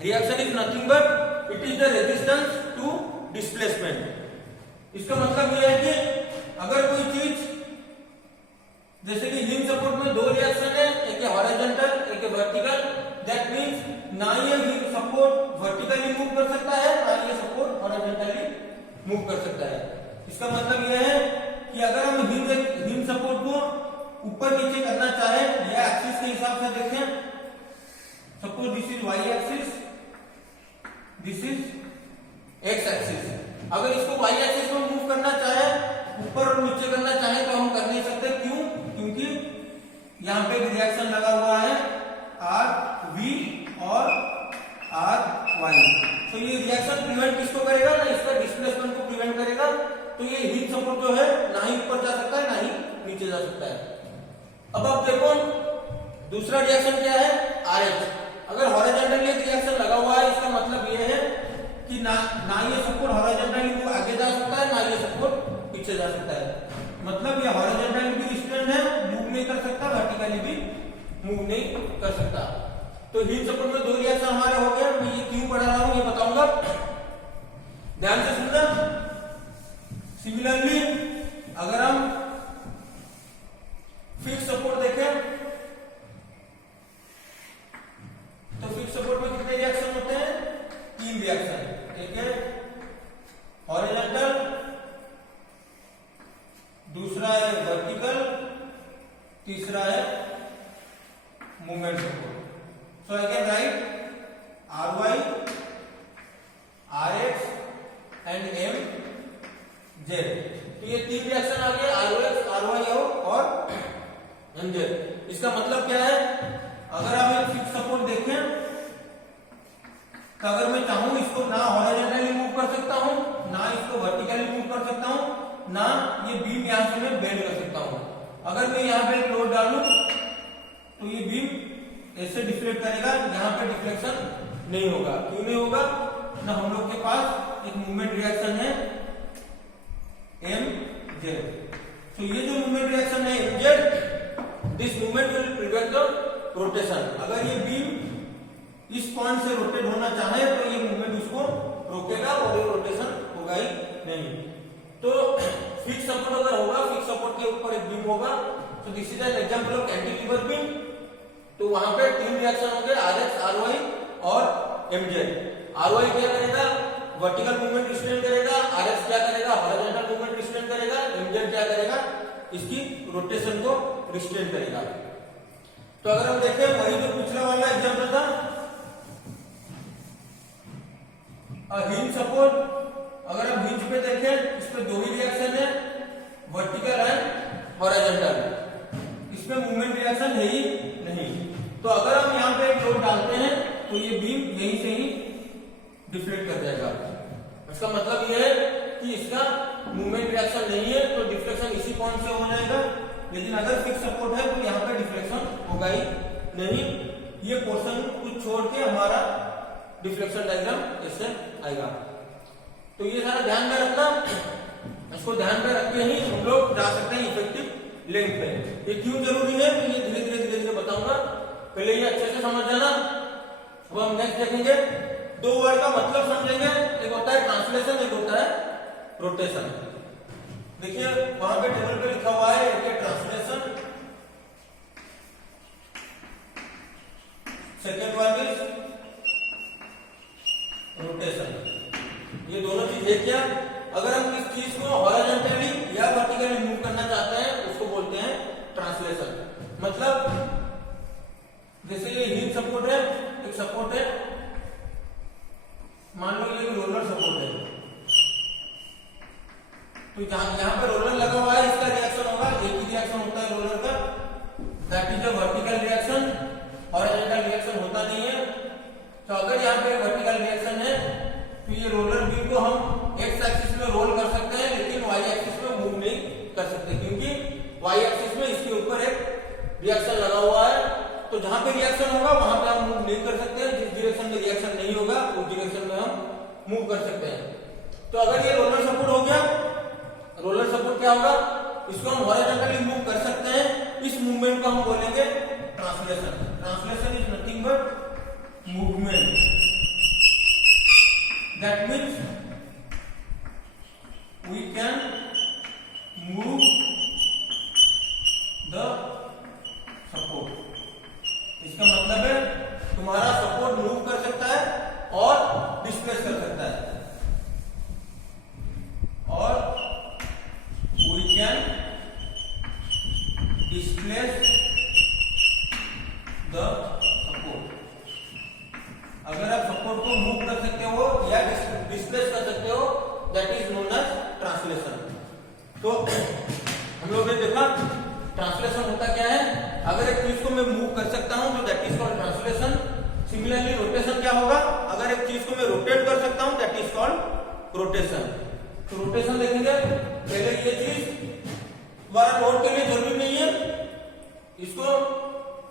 Reaction is nothing but it is the resistance to displacement. इसका मतलब यह है कि अगर कोई चीज जैसे कि हिंज सपोर्ट में दो रिएक्शन है, एक है हॉरिजॉन्टल एक है वर्टिकल, दैट मींस ना ये हिंज सपोर्ट वर्टिकली मूव कर सकता है ना ये सपोर्ट हॉरिजॉन्टली मूव कर सकता है। इसका मतलब यह है कि अगर हम हिंज सपोर्ट को ऊपर नीचे करना चाहे या एक्सिस के हिसाब से देखें, suppose this is Y axis, this is X axis. अगर इसको वाई एक्सिस में मूव करना चाहे, ऊपर और नीचे करना चाहे तो हम कर नहीं सकते। क्यों? क्योंकि यहां पे रिएक्शन लगा हुआ है आर वी और आर वाई। तो ये रिएक्शन प्रिवेंट किसको करेगा? ना इसका डिस्प्लेसमेंट को प्रिवेंट करेगा। तो ये हिंज सपोर्ट जो है ना ही ऊपर जा सकता है ना ही नीचे जा सकता है। अब आप देखो दूसरा रिएक्शन क्या है, आर एच। अगर हॉरिजॉन्टली एक रिएक्शन लगा हुआ है, इसका मतलब ये है कि ना ये सपोर्ट हॉरिजॉन्टली आगे जा सकता है ना ये सपोर्ट पीछे जा सकता है। मतलब ये हॉरिजॉन्टली भी स्टैंड है, मूव नहीं कर सकता, वर्टिकली भी मूव नहीं कर सकता। तो हिंज सपोर्ट में दो रिएक्शन हमारे हो गए। मैं ये क्यों पढ़ा रहा हूं ये बताऊंगा, ध्यान से सुनना। सिमिलरली अगर हम फिक्स सपोर्ट देखें तो फिक्स सपोर्ट में कितने रिएक्शन होते हैं? तीन रिएक्शन। एक है हॉरिजॉन्टल, दूसरा है वर्टिकल, तीसरा है movement support. So I can write R Y, R X and M Z. तो ये तीन रिएक्शन आ गए, आर एक्स, आर वाई और एम जेड। इसका मतलब क्या है? अगर आप एक फिक्स सपोर्ट देखें तो अगर मैं चाहूं इसको ना हॉरिजॉन्टली मूव कर सकता हूं, ना इसको वर्टिकली मूव कर सकता हूं, ना ये बीम यहां से मैं बेंड कर सकता हूं। अगर मैं यहां पे लोड डालूं तो ये बीम ऐसे डिफ्लेक्ट करेगा, यहां पे डिफ्लेक्शन नहीं होगा। क्यों नहीं होगा? ना हम लोग के पास एक मूवमेंट रिएक्शन है mz। तो ये जो मूवमेंट रिएक्शन है mz, this movement will prevent the rotation. अगर ये बीम इस पॉइंट से रोटेट होना चाहे तो ये मूवमेंट उसको रोकेगा और ये रोटेशन होगा ही नहीं। तो फिक्स सपोर्ट अगर होगा, फिक्स सपोर्ट के ऊपर एक बीम होगा, तो this is an example of cantilever beam. तो वहां पे तीन रिएक्शन होंगे, RX, RY और MZ। RY क्या करेगा? वर्टिकल मूवमेंट रिस्ट्रेन करेगा। RX क्या करेगा? हॉरिजॉन्टल मूवमेंट रिस्ट्रेन करेगा। MZ क्या करेगा? इसकी रोटेशन को रिस्ट्रेन करेगा। तो अगर हम देखें वही जो पिछला वाला एग्जांपल था, हिंज सपोर्ट, अगर हम हिंज पे देखें इस पे दो ही रिएक्शन है, वर्टिकल एंड हॉरिजॉन्टल। इसमें मूवमेंट रिएक्शन है ही नहीं। तो अगर हम यहाँ पे एक लोड डालते हैं तो ये बीम यहीं से ही डिफ्लेक्ट कर जाएगा। इसका मतलब ये है कि इसका मूवमेंट रिएक्शन नहीं है, तो डिफ्लेक्शन इसी पॉइंट से हो जाएगा। लेकिन अगर फिक्स सपोर्ट है तो यहाँ पे डिफ्लेक्शन होगा ही नहीं। ये पोर्शन कुछ छोड़ के हमारा डिफ्लेक्शन डायग्राम ऐसे आएगा। तो ये सारा ध्यान में रखना, इसको ध्यान में रख के ही हम लोग जा सकते हैं इफेक्टिव लेंथ पे। ये क्यों जरूरी है तो ये धीरे धीरे बताऊंगा, पहले ये अच्छे से समझ जाना। अब हम नेक्स्ट देखेंगे, दो वर्ड का मतलब समझेंगे। एक होता है ट्रांसलेशन, एक होता है रोटेशन। देखिए वहां पे टेबल पे लिखा हुआ है एक translation, second one is rotation. ये दोनों चीज है क्या? अगर हम इस चीज को हॉरिजॉन्टली या वर्टिकली मूव करना चाहते हैं उसको बोलते हैं ट्रांसलेशन। मतलब जैसे ये हिंज सपोर्ट है, एक सपोर्ट है, मान लो ये रोलर सपोर्ट है, तो यहाँ पे रोलर लगा हुआ है, इसका रिएक्शन होगा, एक ही रिएक्शन होता है रोलर का, that is a vertical reaction. Horizontal reaction होता नहीं है। तो अगर यहाँ पे वर्टिकल रिएक्शन है तो ये रोलर बीम को हम एक्स एक्सिस में रोल कर सकते हैं, लेकिन वाई एक्सिस में मूव नहीं कर सकते, क्योंकि वाई एक्सिस में इसके ऊपर एक रिएक्शन लगा हुआ है। तो जहां पे रिएक्शन होगा वहां पे हम मूव नहीं कर सकते हैं, जिस डायरेक्शन में रिएक्शन नहीं होगा उस डायरेक्शन में हम मूव कर सकते हैं। तो अगर ये रोलर सपोर्ट हो गया, रोलर सपोर्ट क्या होगा? इसको हम हॉरिजॉन्टली मूव कर सकते हैं, इस मूवमेंट को हम बोलेंगे translation. Translation is nothing but movement, that means we can move the support. इसका मतलब है तुम्हारा सपोर्ट मूव कर सकता है और डिस्प्लेस कर सकता है, और we can displace the support. अगर आप सपोर्ट को मूव कर सकते हो या डिस्प्लेस कर सकते हो, that is known as translation. तो हम लोग ने देखा ट्रांसलेशन होता क्या है। अगर एक चीज को मैं मूव कर सकता हूं तो that is called translation. Similarly rotation क्या होगा? अगर एक चीज को मैं रोटेट कर सकता हूं दैट इज कॉल्ड रोटेशन। तो रोटेशन देखेंगे, पहले ये चीज दोबारा नोट के लिए जरूरी नहीं है, इसको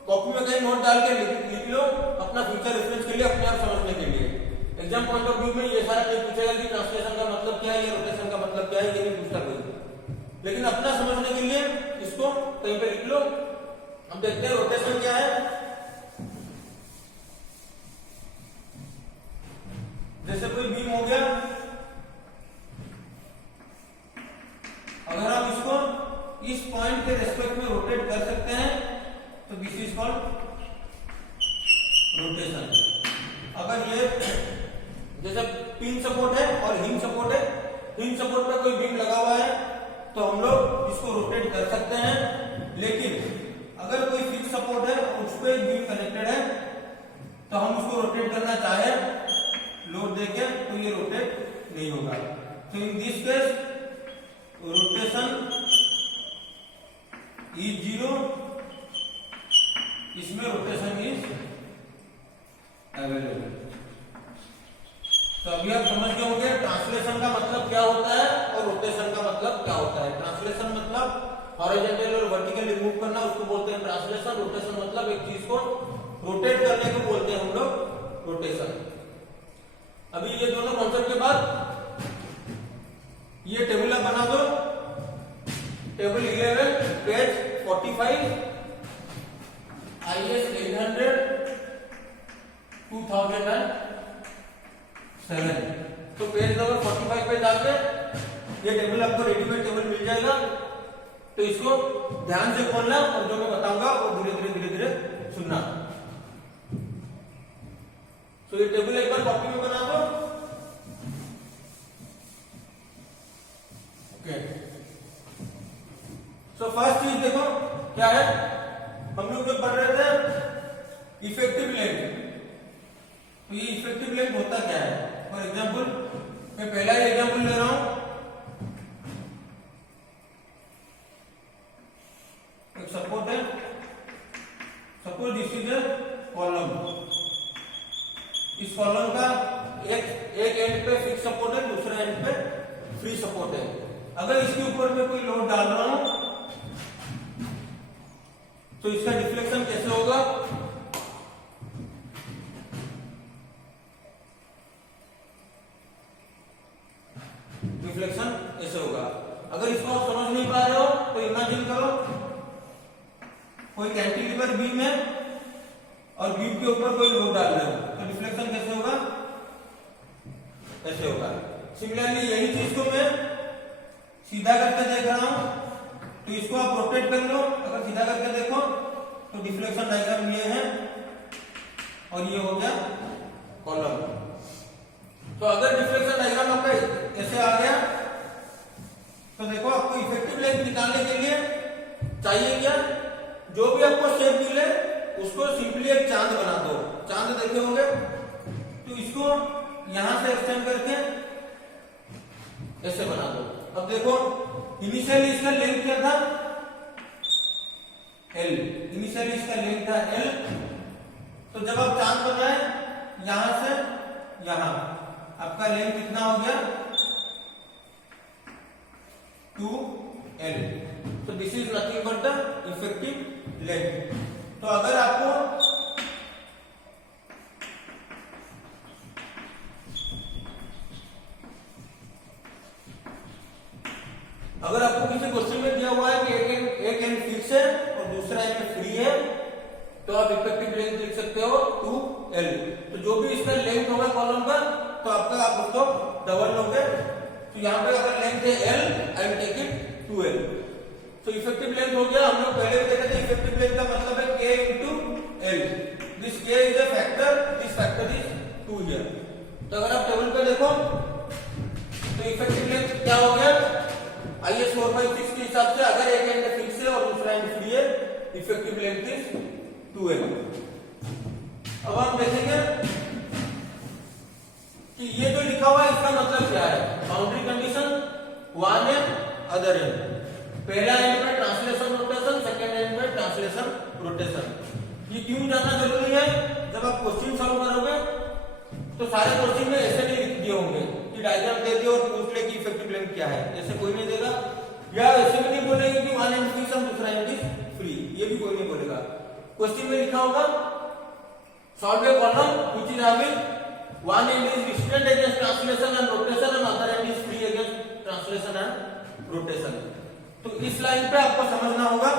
कॉपी में कहीं नोट डाल के लिख लो अपना फ्यूचर रेफरेंस के लिए, अपने आप समझने के लिए। एग्जाम पॉइंट ऑफ व्यू में ये सारा नहीं पूछेगा कि ट्रांसलेशन का मतलब क्या है या रोटेशन का मतलब क्या है, ये नहीं पूछता कोई, लेकिन अपना समझने के लिए इसको कहीं पे लिख लो। अब देखते हैं रोटेशन क्या है। जैसे कोई बीम हो गया, अगर हम इसको इस पॉइंट के रेस्पेक्ट में रोटेट कर सकते हैं तो दिस इज कॉल्ड रोटेशन। अगर ये जैसे पिन सपोर्ट है और हिंज सपोर्ट है, हिंज सपोर्ट पे कोई बीम लगा हुआ है तो हम लोग इसको रोटेट कर सकते हैं, लेकिन अगर कोई फिक्स सपोर्ट है और उस पर एक बीम कनेक्टेड है तो हम उसको रोटेट करना चाहे लोड देके तो ये रोटेट नहीं होगा। तो in this case rotation is 0, इसमें रोटेशन इज अवेलेबल। तो अभी आप समझ गए होंगे ट्रांसलेशन का मतलब क्या होता है और रोटेशन का मतलब क्या होता है। ट्रांसलेशन मतलब हॉरिजॉन्टल और वर्टिकल रिमूव करना, उसको बोलते हैं ट्रांसलेशन। रोटेशन मतलब एक चीज को रोटेट करने को बोलते हैं हम लोग रोटेशन। अभी ये दोनों कॉन्सेप्ट के बाद ये टेबल आप बना दो, टेबल 11 पेज 45 IS 800 2007। तो पेज नंबर 45 पे जाके ये टेबल आपको रेडीमेड टेबल मिल जाएगा। तो इसको ध्यान से खोलना और जो मैं बताऊंगा वो धीरे धीरे सुनना। तो ये टेबल एक बार कॉपी में बना दो। ओके, सो फर्स्ट चीज देखो क्या है, हम लोग जो पढ़ रहे थे इफेक्टिव लेंथ। तो ये इफेक्टिव लेंथ होता क्या है? फॉर एग्जाम्पल मैं पहला ही एग्जाम्पल ले रहा हूं, एक सपोर्ट है, suppose this is a column. इस कॉलम का एक एंड पे फिक्स सपोर्ट है, दूसरे एंड पे फ्री सपोर्ट है। अगर इसके ऊपर में कोई लोड डाल रहा हूं तो इसका डिफ्लेक्शन कैसे होगा? डिफ्लेक्शन ऐसे होगा। अगर इसको आप समझ नहीं पा रहे हो तो इमेजिन करो कोई कैंटिलीवर बीम है और बीम के ऊपर कोई लोड डाल रहे हो, तो डिफ्लेक्शन कैसे होगा? ऐसे होगा। सिमिलरली यही चीज को मैं सीधा करके देख रहा हूं, तो इसको आप रोटेट कर लो। अगर सीधा करके देखो तो डिफ्लेक्शन डायग्राम ये है और ये हो गया कॉलम। तो अगर डिफ्लेक्शन डायग्राम आपका ऐसे आ गया तो देखो आपको इफेक्टिव लेंथ निकालने के लिए चाहिए क्या? जो भी आपको शेप मिले उसको सिंपली एक चांद बना दो। चांद देखे होंगे, तो इसको यहां से एक्सटेंड करके ऐसे बना दो। अब देखो इनिशियली इसका लेंथ क्या था? L। इनिशियली इसका लेंथ था L। तो जब आप चांद बनाए यहां से यहां, आपका लेंथ कितना हो गया? 2L। तो this is nothing but the effective length. तो अगर आपको किसी क्वेश्चन में दिया हुआ है कि एक एंड फिक्स है और दूसरा एंड फ्री है, तो आप इफेक्टिव लेंथ लिख सकते हो 2L। तो जो भी इसका लेंथ होगा कॉलम का, तो आपका आप उसको डबल लोगे। तो यहाँ पे अगर लेंथ है L, I will take it 2L। तो इफेक्टिव लेंथ हो गया। हम लोग पहले भी देखे थे इफेक्टिव लेंथ का मतलब है K into L। This K is a factor, this factor is 2 here. तो अगर आप टेबल पे देखो तो इफेक्टिव लेंथ क्या हो गया? IS 456 के हिसाब से अगर एक एंड फिक्स है और दूसरा एंड फ्री है, इफेक्टिव लेंथ इज 2L। अब हम देखेंगे कि ये जो लिखा हुआ है इसका मतलब क्या है। Boundary condition, one and other and. पहला एंड में ट्रांसलेशन रोटेशन, सेकेंड एंड में ट्रांसलेशन रोटेशन। ये क्यों जानना जरूरी है? जब आप क्वेश्चन सॉल्व करोगे तो सारे क्वेश्चन में ऐसे नहीं लिख दिए होंगे कि डायग्राम दे दिए और पूछ ले कि इफेक्टिव लेंथ क्या है, ऐसे कोई नहीं देगा। या ऐसे भी नहीं बोलेंगे कि वन एंड फिक्स और दूसरा एंड इज फ्री, ये भी कोई नहीं बोलेगा। क्वेश्चन में लिखा होगा solve A column which is having one and is restraint against translation and rotation and other and is free against translation and rotation. तो इस लाइन पे आपको समझना होगा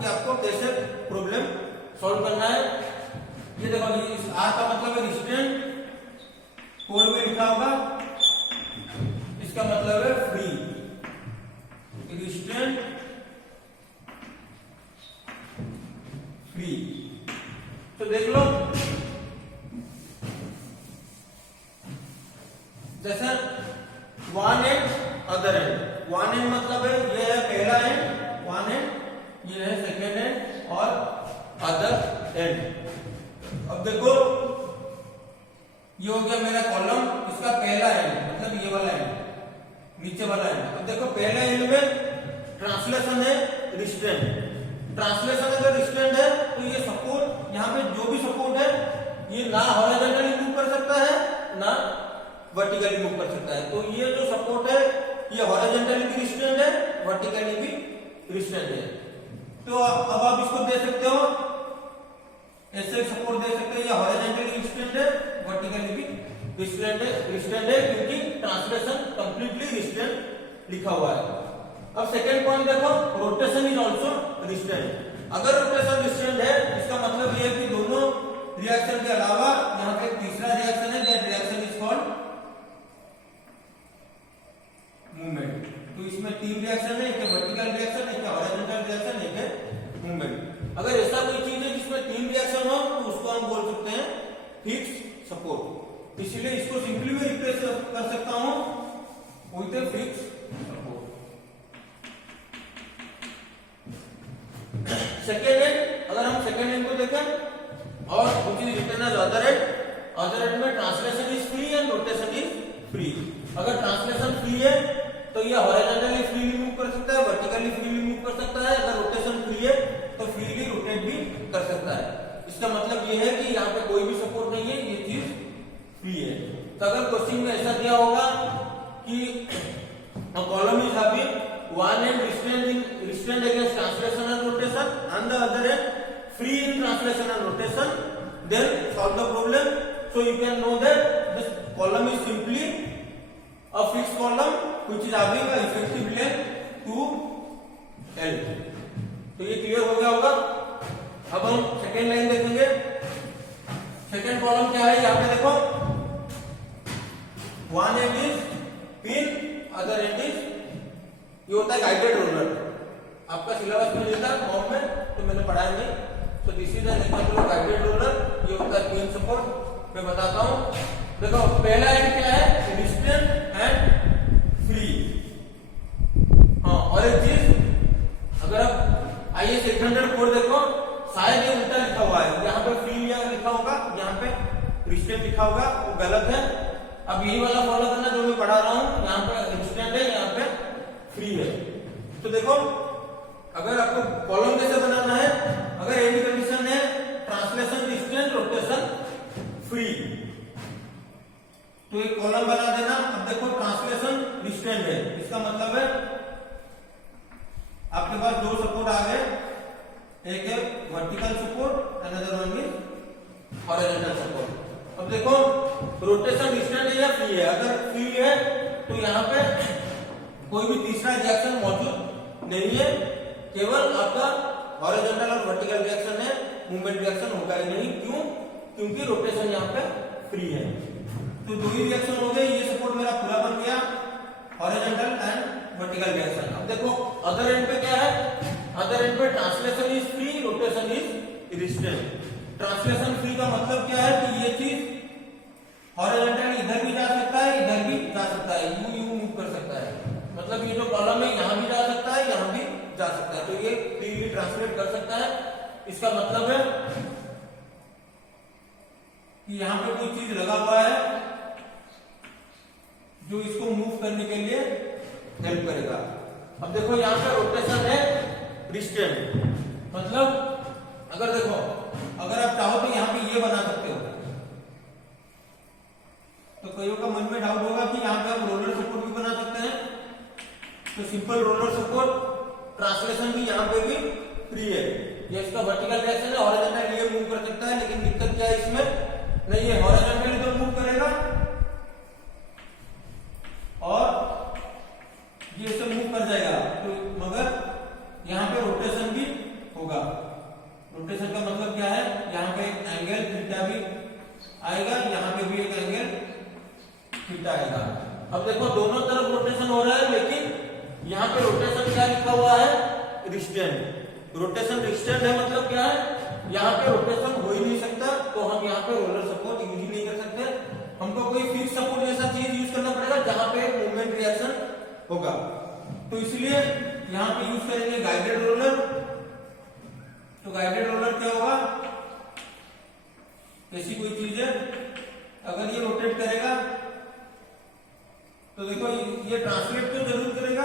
कि आपको कैसे प्रॉब्लम सॉल्व करना है। ये देखो, इस आर का मतलब है रिस्ट्रेंट, कोड में लिखा होगा, इसका मतलब है फ्री। Restraint free. तो देख लो जैसे one and other and. One and मतलब है ये है पहला एंड, वन एंड ये है सेकेंड एंड और अदर एंड। अब देखो ये हो गया मेरा कॉलम, इसका पहला एंड मतलब ये वाला एंड, नीचे वाला एंड। अब देखो पहले एंड में ट्रांसलेशन है रिस्ट्रेंट। ट्रांसलेशन अगर रिस्ट्रेंट है तो ये सपोर्ट, यहाँ पे जो भी सपोर्ट है ये ना हॉरिजॉन्टली मूव कर सकता है ना वर्टिकली मूव कर सकता है। तो ये जो सपोर्ट है ये हॉरिजॉन्टली भी रिस्ट्रेंड है, वर्टिकली भी रिस्ट्रेंड है। तो अब आप इसको दे सकते हो, ऐसे सपोर्ट दे सकते हो, या हॉरिजॉन्टली रिस्ट्रेंड है, वर्टिकली भी रिस्ट्रेंड है क्योंकि ट्रांसलेशन कंप्लीटली रिस्ट्रेंड लिखा हुआ है। अब सेकेंड पॉइंट देखो, रोटेशन इज ऑल्सो रिस्ट्रेंड। अगर रोटेशन रिस्ट्रेंड है इसका मतलब ये है कि दोनों रिएक्शन के अलावा यहाँ पे तीसरा रिएक्शन है, that reaction is called movement. तो इसमें तीन रिएक्शन है, एक वर्टिकल रिएक्शन, एक हॉरिजॉन्टल रिएक्शन, एक है मूवमेंट। अगर ऐसा कोई चीज है जिसमें तीन रिएक्शन हो तो उसको हम बोल सकते हैं फिक्स सपोर्ट। इसलिए इसको सिंपली मैं रिप्लेस कर सकता हूं with a fix support. Second and, अगर हम सेकेंड एंड को देखें और which is written as other end में translation is free and rotation is free. अगर ट्रांसलेशन फ्री है तो ये हॉरिजॉन्टली फ्रीली मूव कर सकता है, वर्टिकली फ्रीली मूव कर सकता है। अगर रोटेशन फ्री है तो फ्रीली रोटेट भी कर सकता है। इसका मतलब ये है कि यहाँ पे कोई भी सपोर्ट नहीं है, ये चीज फ्री है। तो अगर क्वेश्चन में ऐसा दिया होगा कि column is having one and restrained against translation and rotation and the other and free in translation and rotation, then solve the problem. So you can know that this column is simply a fixed column which is having a effective length 2L. तो ये clear हो गया होगा। अब हम second line देखेंगे। Second column क्या है, यहाँ पे देखो, one and is pin, other and is, ये होता है गाइडेड रोलर। आपका सिलेबस में मिलता है फॉर्म में, तो मैंने पढ़ाया नहीं। तो this is an example of guided roller. ये होता है पिन सपोर्ट। मैं बताता हूं, देखो पहला एंड क्या है, रिस्ट्रेंट एंड फ्री। हाँ, और एक चीज, अगर आप IS 800 कोड देखो, शायद ये उल्टा लिखा हुआ है, यहाँ पे फ्री लिखा होगा, यहाँ पे रिस्ट्रेंट लिखा होगा, वो गलत है। अब यही वाला फॉलो करना जो मैं पढ़ा रहा हूँ, यहाँ पे रिस्ट्रेंट है, यहाँ पे फ्री है। तो देखो, अगर आपको कॉलम कैसे बनाना है, अगर एंड कंडीशन है ट्रांसलेशन रिस्ट्रेंट, रोटेशन फ्री, तो एक कॉलम बना देना। अब देखो ट्रांसलेशन रिस्ट्रेंट है, इसका मतलब है आपके पास दो सपोर्ट आ गए, एक है vertical support, another one is horizontal support. अब देखो रोटेशन रिस्ट्रेंट है या फ्री है। अगर फ्री है तो यहाँ पे कोई भी तीसरा रिएक्शन मौजूद नहीं है, केवल आपका हॉरिजॉन्टल और वर्टिकल रिएक्शन है, मूवमेंट रिएक्शन होगा ही नहीं। क्यों? क्योंकि रोटेशन यहाँ पे फ्री है। तो दो ही रिएक्शन हो गए, ये सपोर्ट मेरा पूरा बन गया, हॉरिजॉन्टल एंड वर्टिकल रिएक्शन। अब देखो अदर एंड पे क्या है, अदर एंड पे translation is free, rotation is restraint. Translation free का मतलब क्या है कि ये चीज हॉरिजॉन्टल इधर भी जा सकता है, इधर भी जा सकता है, यू मूव कर सकता है। मतलब ये जो कॉलम है यहाँ भी जा सकता है, यहाँ भी जा सकता है, तो ये फ्रीली ट्रांसलेट कर सकता है। इसका मतलब है कि यहाँ पे कोई चीज लगा हुआ है जो इसको मूव करने के लिए हेल्प करेगा। अब देखो यहाँ पे रोटेशन है रिस्ट्रेंट, मतलब अगर देखो, अगर आप चाहो तो यहाँ पे ये बना सकते हो। तो कईयों का मन में डाउट होगा कि यहाँ पे हम रोलर सपोर्ट भी बना सकते हैं। तो सिंपल रोलर सपोर्ट, ट्रांसलेशन भी यहाँ पे भी फ्री है। ये इसका वर्टिकल रिएक्शन है, हॉरिजॉन्टल ये मूव कर सकता है, लेकिन दिक्कत क्या है इसमें, नहीं ये हॉरिजॉन्टली तो मूव करेगा और ये ऐसे मूव कर जाएगा, तो मगर यहाँ पे रोटेशन भी होगा। रोटेशन का मतलब क्या है, यहाँ पे एक एंगल थीटा भी आएगा, यहाँ पे भी एक एंगल थीटा आएगा। अब देखो दोनों तरफ रोटेशन हो रहा है, लेकिन यहाँ पे रोटेशन क्या लिखा हुआ है, रिस्ट्रेंट। रोटेशन रिस्ट्रेंट है, मतलब क्या है, यहाँ पे रोटेशन हो ही नहीं सकता, तो हम यहाँ पे रोलर सपोर्ट यूज ही नहीं कर सकते। हमको कोई फिक्स सपोर्ट जैसा चीज यूज करना पड़ेगा जहां पे मूवमेंट रिएक्शन होगा। तो इसलिए यहाँ पे यूज करेंगे गाइडेड रोलर। तो गाइडेड रोलर क्या होगा, ऐसी कोई चीज है, अगर ये रोटेट करेगा तो देखो ये ट्रांसलेट तो जरूर करेगा,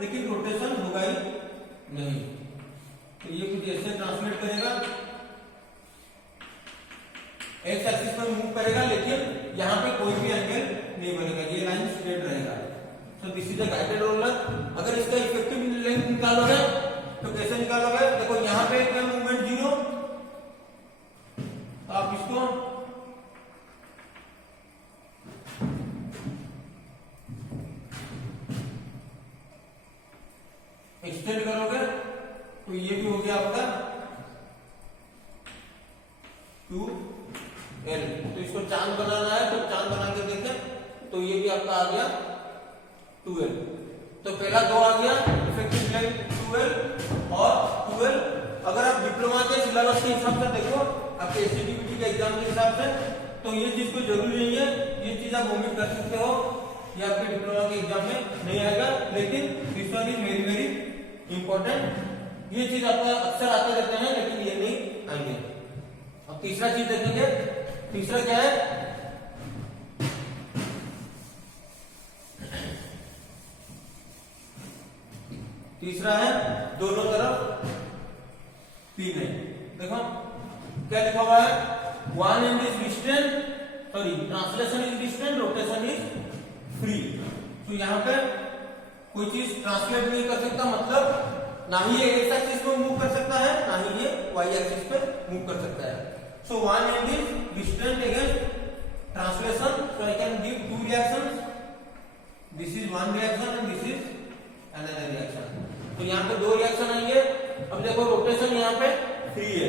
लेकिन रोटेशन होगा ही नहीं। तो ये कुछ ऐसे ट्रांसलेट करेगा, एक्स एक्सिस पर मूव करेगा, लेकिन यहाँ पे कोई भी एंगल नहीं बनेगा, ये लाइन स्ट्रेट रहेगा। So this is a guided roller. अगर इसका इफेक्टिव लेंथ निकालोगे तो कैसे निकालोगे? देखो यहाँ पे एक मूवमेंट 0, तो आप इसको एक्सटेंड करोगे तो ये भी हो गया आपका 2L। तो इसको चांद बनाना है तो चांद बना के देखें तो ये भी आपका आ गया 2L। तो पहला 2 आ गया इफेक्टिव लेंथ 2L और 2L। अगर आप डिप्लोमा के सिलेबस के हिसाब से देखो, आपके एससीडीपीटी के एग्जाम के हिसाब से, तो ये चीज कोई जरूरी नहीं है, ये चीज आप ओमिट कर सकते हो, ये आपके डिप्लोमा के एग्जाम में नहीं आएगा। लेकिन this one is very very important. ये चीज आपका अक्सर आते रहते हैं लेकिन ये नहीं आएंगे। अब तीसरा चीज देखेंगे। तीसरा क्या है? तीसरा है दोनों तरफ पिन है। देखो क्या लिखा हुआ है, one and is distant, sorry translation is distant, rotation is free. तो यहाँ पे कोई चीज ट्रांसलेट नहीं कर सकता, मतलब ना ही ये एक्स एक्सिस पे मूव कर सकता है, ना ही ये वाई एक्सिस पे मूव कर सकता है। So one and is distant against translation, so I can give 2 reactions, this is one reaction and this is another reaction. तो यहाँ पे 2 रिएक्शन आएंगे। अब देखो रोटेशन यहाँ पे फ्री है,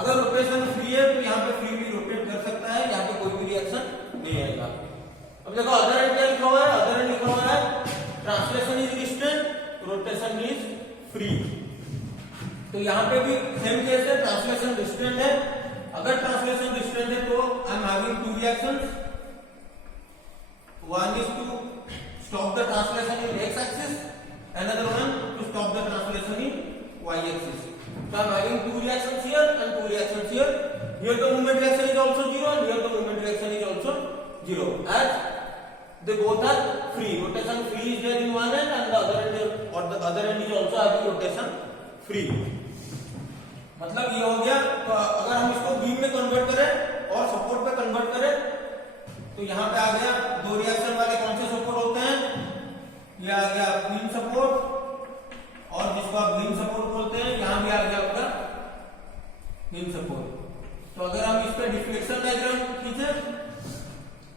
अगर रोटेशन फ्री है तो यहाँ पे फ्रीली रोटेट कर सकता है, यहाँ पे कोई भी रिएक्शन नहीं आएगा। अब देखो अदर एंड क्या लिखा हुआ है, अदर एंड लिखा हुआ है translation is distant, rotation is free. तो यहाँ पे भी सेम केस है, ट्रांसलेशन डिस्टेंट है। अगर ट्रांसलेशन डिस्टेंट है तो I am having 2 reactions, one is to stop the translation in x axis, another one to stop the translation in y axis. So I am having 2 reactions here and 2 reactions here. Here the movement reaction is also 0 and here the movement reaction is also 0, as they both are free. Rotation free is there in one end and the other end is also having rotation free. मतलब ये हो गया। तो अगर हम इसको beam में convert करें और सपोर्ट पे कन्वर्ट करें तो यहाँ पे आ गया 2 रिएक्शन वाले कौन से सपोर्ट होते हैं, ये आ गया बीम सपोर्ट और जिसको आप बीम सपोर्ट बोलते हैं, यहाँ भी आ गया आपका बीम सपोर्ट। तो अगर हम इस पे डिफ्लेक्शन डायग्राम खींचे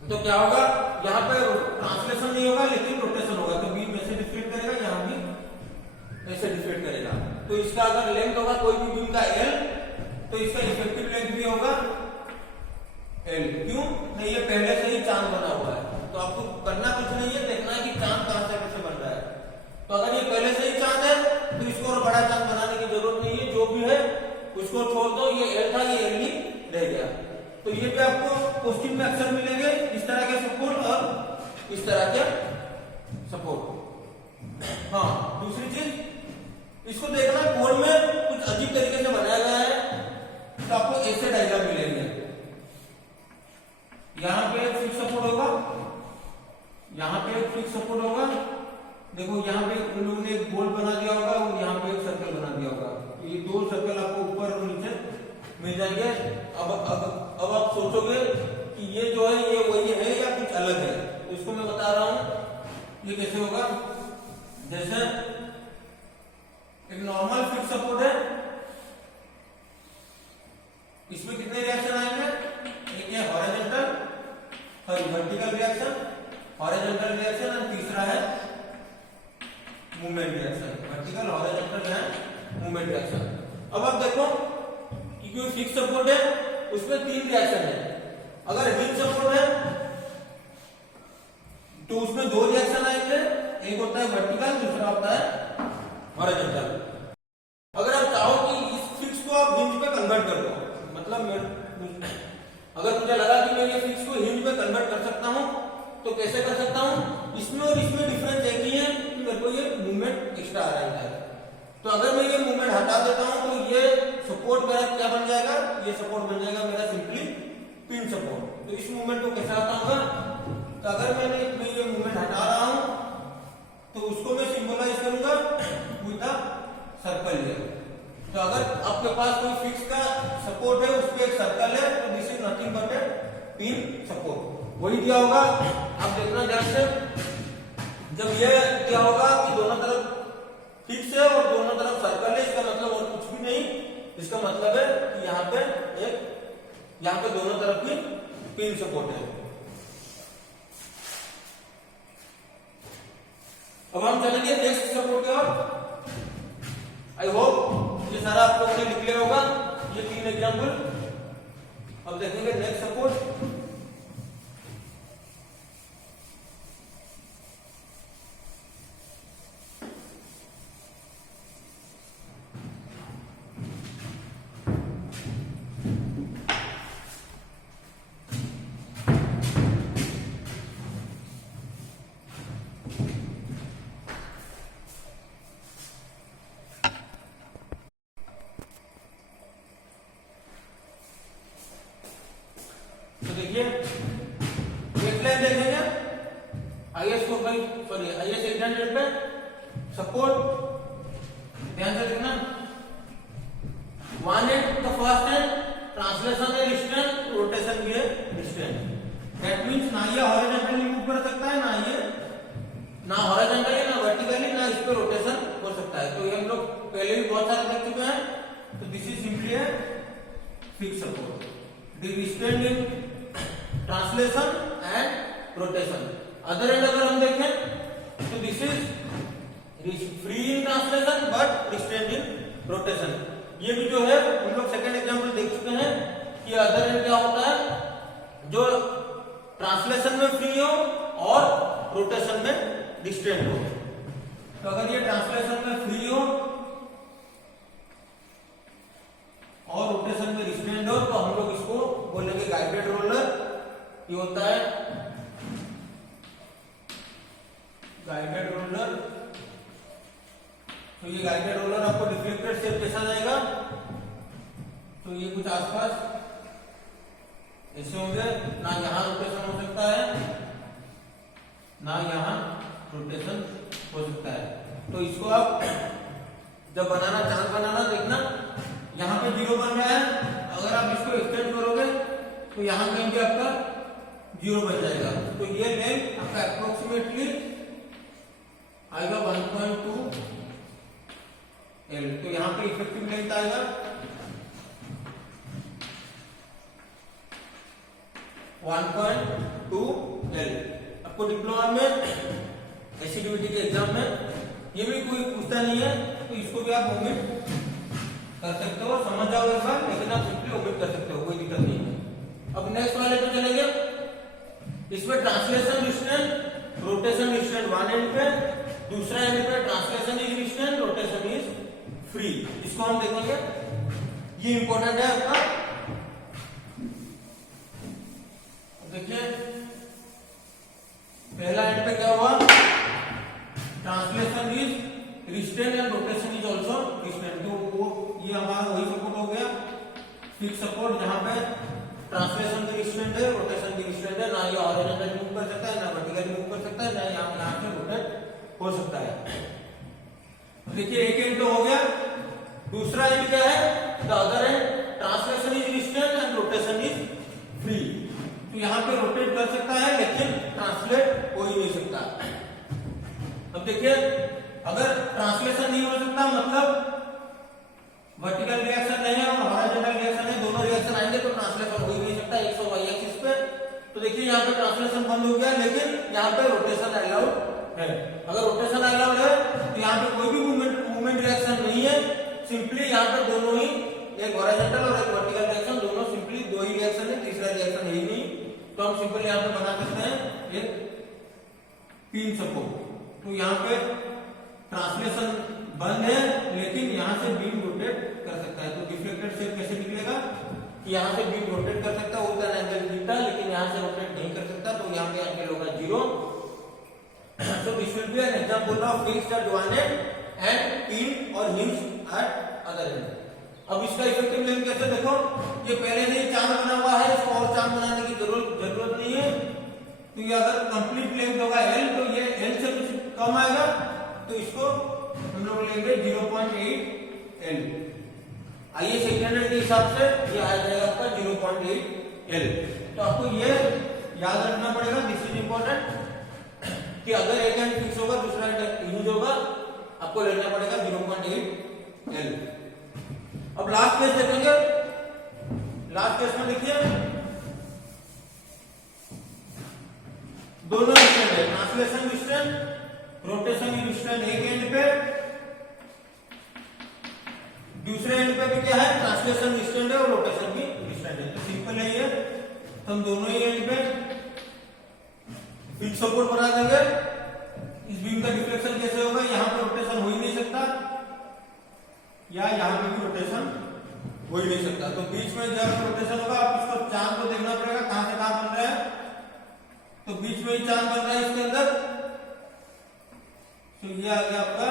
तो क्या होगा, यहाँ पे ट्रांसलेशन नहीं होगा लेकिन रोटेशन होगा। तो बीम ऐसे डिफ्लेक्ट करेगा, यहाँ भी ऐसे डिफ्लेक्ट करेगा। तो इसका अगर लेंथ होगा कोई भी बीम का L, तो इसका इफेक्टिव लेंथ भी होगा L। क्यों नहीं, ये पहले से ही चांद बना हुआ है, तो आपको करना कुछ नहीं है, देखना है कि चांद कहां से कैसे बन रहा है। तो अगर ये पहले से ही चांद है तो इसको और बड़ा चांद बनाने की जरूरत नहीं है, जो भी है उसको छोड़ दो, ये L था ये L ही रह गया। तो ये भी आपको क्वेश्चन में अक्सर मिलेंगे, इस तरह के सपोर्ट और इस तरह के सपोर्ट। हाँ, दूसरी चीज इसको देखना, कोड में कुछ अजीब तरीके से बनाया गया है, तो आपको ऐसे डायग्राम मिलेंगे। यहाँ पे एक फिक्स सपोर्ट होगा, यहाँ पे एक फिक्स सपोर्ट होगा। देखो यहाँ पे उन लोगों ने एक गोल बना दिया होगा और यहाँ पे एक सर्कल बना दिया होगा। तो ये 2 सर्कल आपको ऊपर और नीचे मिल जाएंगे। अब आप सोचोगे कि ये जो है ये वही है या कुछ अलग है, तो इसको मैं बता रहा हूं ये कैसे होगा। जैसे एक नॉर्मल फिक्स सपोर्ट है, इसमें कितने रिएक्शन आएंगे, एक है horizontal sorry vertical reaction, horizontal reaction और तीसरा है movement reaction. Vertical, horizontal and movement reaction. अब आप देखो कि कोई फिक्स सपोर्ट है उसमें 3 रिएक्शन है। अगर हिंज सपोर्ट है तो उसमें 2 रिएक्शन आएंगे, एक होता है वर्टिकल, दूसरा होता है हॉरिजॉन्टल। अगर आप चाहो कि इस फिक्स को आप हिंज पे कन्वर्ट कर दो, मतलब अगर मुझे लगा कि मैं ये फिक्स को हिंज पे कन्वर्ट कर सकता हूं तो कैसे कर सकता हूं, इसमें और इसमें डिफरेंस एक ही है कि मेरे को ये मूवमेंट एक्स्ट्रा आ रहा है। तो अगर मैं ये मूवमेंट हटा देता हूं तो ये सपोर्ट मेरा क्या बन जाएगा, ये सपोर्ट बन जाएगा मेरा सिंपली पिन सपोर्ट। तो इस मूवमेंट को कैसे हटाऊंगा, तो अगर मैं ये मूवमेंट हटा रहा हूं तो उसको मैं सिंबलाइज करूंगा विद अ सर्कल है। तो अगर आपके पास कोई फिक्स का सपोर्ट है, उस पे एक सर्कल है, तो this is nothing but A pin support. वही दिया होगा। अब देखना ध्यान से, जब ये दिया होगा कि दोनों तरफ फिक्स है और दोनों तरफ सर्कल है, इसका मतलब और कुछ भी नहीं, इसका मतलब है कि यहाँ पे दोनों तरफ ही पिन सपोर्ट है। अब हम चलेंगे नेक्स्ट सपोर्ट की ओर। आई होप ये सारा आप लोगों ने लिख लिया होगा, ये 3 एग्जाम्पल। अब देखेंगे नेक्स्ट सपोर्ट। देखिए वेटलाइन देखेंगे IS 800 पे सपोर्ट, ध्यान से देखना, 1 and the first and translation है रिस्ट्रेंट, रोटेशन भी है रिस्ट्रेंट। दैट मींस ना ये हॉरिजॉन्टली मूव कर सकता है, ना हॉरिजॉन्टली, ना वर्टिकली, ना इस पे रोटेशन हो सकता है। तो ये हम लोग पहले भी बहुत सारे देख चुके हैं। तो दिस इज सिंपली है fix support, the restraint in translation and rotation. Other and अगर हम देखें तो this is free in translation but restraint in rotation. ये भी जो है हम लोग सेकंड एग्जांपल देख चुके हैं कि अदर एंड क्या होता है, जो ट्रांसलेशन में फ्री हो और रोटेशन में रिस्ट्रेंट हो। तो अगर ये ट्रांसलेशन में फ्री हो और रोटेशन में रिस्ट्रेंट हो तो हम लोग इसको बोलेंगे गाइडेड रोलर। ये होता है गाइडेड रोलर। तो ये गाइडेड रोलर आपको रिफ्लेक्टेड शेप कैसा जाएगा, तो ये कुछ आसपास ऐसे होंगे, ना यहाँ रोटेशन हो सकता है ना यहाँ रोटेशन हो सकता है। तो इसको आप जब बनाना, चांद बनाना, देखना यहाँ पे 0 बन रहा है, अगर आप इसको एक्सटेंड करोगे तो यहाँ कहीं भी आपका 0 बन जाएगा। तो ये लेंथ आपका अप्रोक्सीमेटली आएगा 1.2 L। तो यहाँ पे इफेक्टिव लेंथ आएगा 1.2 L। आपको डिप्लोमा में एससीडीबीटी के एग्जाम में ये भी कोई पूछता नहीं है, तो इसको भी आप ओमिट कर सकते हो, समझ जाओ एक बार, लेकिन आप सिंपली ओमिट कर सकते हो, कोई दिक्कत नहीं है। अब नेक्स्ट वाले पे चलेंगे। इसमें translation restraint, rotation restraint 1 and पे, दूसरा एंड पे translation is restraint, rotation is free. इसको हम देखेंगे, ये इंपॉर्टेंट है आपका। देखिए पहला एंड पे क्या हुआ, translation is restraint and rotation is also restraint. तो वो ये हमारा वही सपोर्ट हो गया, फिक्स सपोर्ट, जहां पे ट्रांसलेशन भी रिस्ट्रेंट है, रोटेशन भी रिस्ट्रेंट है, ना ये हॉरिजॉन्टली मूव कर सकता है, ना वर्टिकली मूव कर सकता है, ना यहाँ से रोटेट हो सकता है। देखिए एक एंड तो हो गया, दूसरा एंड क्या है, the other and translation is restraint and rotation is free. तो यहाँ पे रोटेट कर सकता है लेकिन ट्रांसलेट हो ही नहीं सकता। अब देखिए अगर ट्रांसलेशन नहीं हो सकता मतलब वर्टिकल रिएक्शन नहीं है और हॉरिजॉन्टल रिएक्शन है, दोनों रिएक्शन आएंगे तो ट्रांसलेशन हो ही नहीं सकता 100 y एक्सिस पे। तो देखिए यहाँ पे ट्रांसलेशन बंद हो गया, लेकिन यहाँ पे रोटेशन अलाउड है। अगर रोटेशन अलाउड है तो यहाँ पे कोई भी मूवमेंट रिएक्शन नहीं है, सिंपली यहाँ पे दोनों ही, एक हॉरिजॉन्टल और एक वर्टिकल रिएक्शन, दोनों सिंपली 2 ही रिएक्शन है, तीसरा रिएक्शन है ही नहीं। तो हम सिंपली यहाँ पे बना सकते हैं एक पिन सपोर्ट। तो यहाँ पे ट्रांसलेशन बंद है लेकिन यहाँ से बीम रोटेट कर सकता है। तो डिफ्लेक्टेड शेप कैसे निकलेगा कि यहाँ से बीम रोटेट कर सकता है उल्टा एंगल थीटा, लेकिन यहाँ से रोटेट नहीं कर सकता, तो यहाँ पे एंगल होगा 0। So this will be an example of fixed at one end and pinned or hinged at other end. अब इसका इफेक्टिव लेंथ कैसे देखो, ये पहले से ही चांद बना हुआ है, इसको और चांद बनाने की जरूरत नहीं है। तो ये अगर कंप्लीट लेंथ होगा L, तो ये L से कुछ कम आएगा, तो इसको हम लोग लेंगे 0.8 L। IS 800 के हिसाब से ये आ जाएगा आपका 0.8 L। तो आपको ये याद रखना पड़ेगा, दिस इज इंपॉर्टेंट, कि अगर एक एंड फिक्स होगा दूसरा एंड यूज होगा, आपको लेना पड़ेगा 0.8 L। अब लास्ट केस देखेंगे। लास्ट केस में देखिए दोनों रिस्ट्रेंट है, ट्रांसलेशन रिस्ट्रेंट, रोटेशन रिस्ट्रेंट एक एंड पे, दूसरे एंड पे भी क्या है, ट्रांसलेशन रिस्ट्रेंट है और रोटेशन भी रिस्ट्रेंट है। तो सिंपल है ये, तो हम दोनों ही एंड पे फिक्स सपोर्ट बना देंगे। इस बीम का डिफ्लेक्शन कैसे होगा, यहां पे रोटेशन हो ही नहीं सकता, या यहां पे भी रोटेशन हो ही नहीं सकता। तो बीच में जब रोटेशन होगा, आप इसको चांद को देखना पड़ेगा कहां से कहां बन रहा है, तो बीच में ही चांद बन रहा है इसके अंदर। तो ये आ गया आपका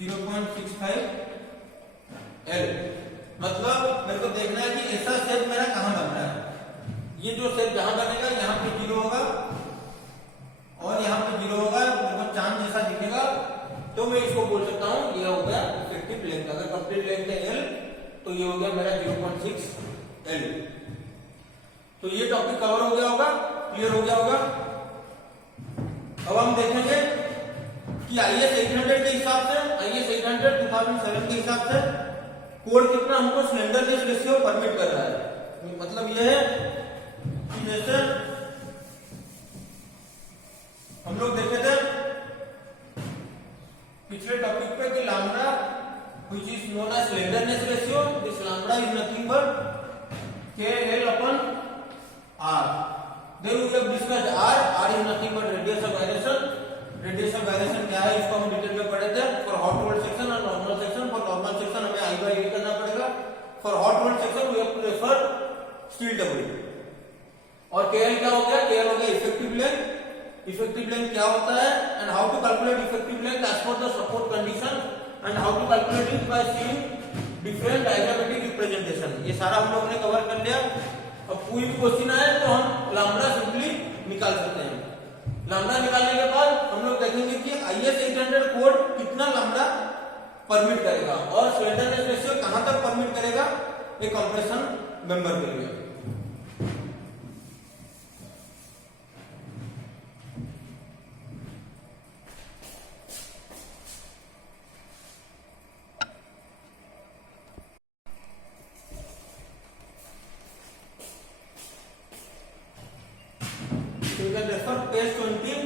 0.65 L। मतलब मेरे को देखना है कि ऐसा शेप मेरा कहां बन रहा है। ये जो शेप जहां बनेगा यहां पे 0 होगा और यहां पे 0 होगा, मेरे को चांद जैसा दिखेगा, तो मैं इसको बोल सकता हूं ये हो गया इफेक्टिव लेंथ। अगर कंप्लीट लेंथ है L तो ये हो गया मेरा 0.6 L। तो ये टॉपिक कवर हो गया होगा, क्लियर हो गया होगा। अब हम देखेंगे कि IS 800 के हिसाब से, IS 800 2007 के हिसाब से कोड कितना हमको स्लेंडरनेस रेशियो परमिट कर रहा है। मतलब ये है कि जैसे हम लोग देखे थे पिछले टॉपिक पे कि lambda which is known as slenderness ratio, this lambda is nothing but KL upon R। Then we have discussed R is nothing but radius of gyration। Radius of gyration क्या है इसको हम डिटेल में पढ़े थे। For hot rolled section और normal section, for normal section हमें I by A करना पड़ेगा, for hot rolled section we have to refer steel W. और KL क्या हो गया, KL हो गया इफेक्टिव लेंथ। इफेक्टिव लेंथ क्या होता है and how to calculate effective length as per the support condition and how to calculate it by seeing different diagrammatic representation. ये सारा हम लोगों ने कवर कर लिया। अब कोई भी क्वेश्चन आए तो हम लैम्ब्डा सिंपली निकाल सकते हैं। लैम्ब्डा निकालने के बाद हम लोग देखेंगे कि IS 800 कोड कितना लैम्ब्डा परमिट करेगा और स्लेंडरनेस रेशियो कहां तक परमिट करेगा एक कंप्रेशन मेंबर के लिए। You can refer page 20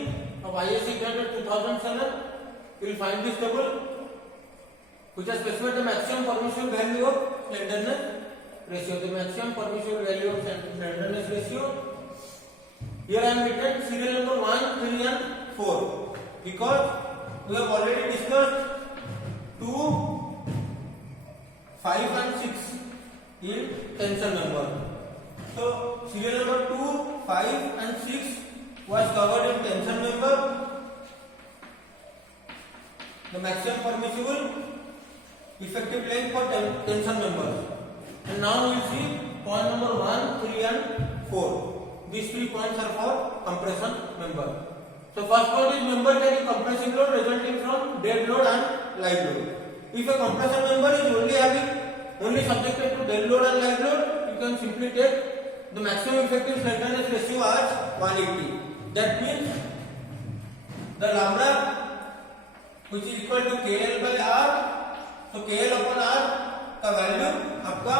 of IS 800 2007. You will find this table which has specified the maximum permissible value of slenderness ratio. The maximum permissible value of slenderness ratio. Here I am written serial number 1, 3 and 4 because we have already discussed 2, 5 and 6 in tensor member. So serial number 2, 5 and 6 was covered in tension member. The maximum permissible effective length for tension members. And now we will see point number 1, 3 and 4. These 3 points are for compression member. So first point is member carrying compressive load resulting from dead load and live load. If a compression member is only subjected to dead load and live load, you can simply take the maximum effective slenderness ratio as 180. That means the lambda which is equal to KL by R, so KL upon R का value आपका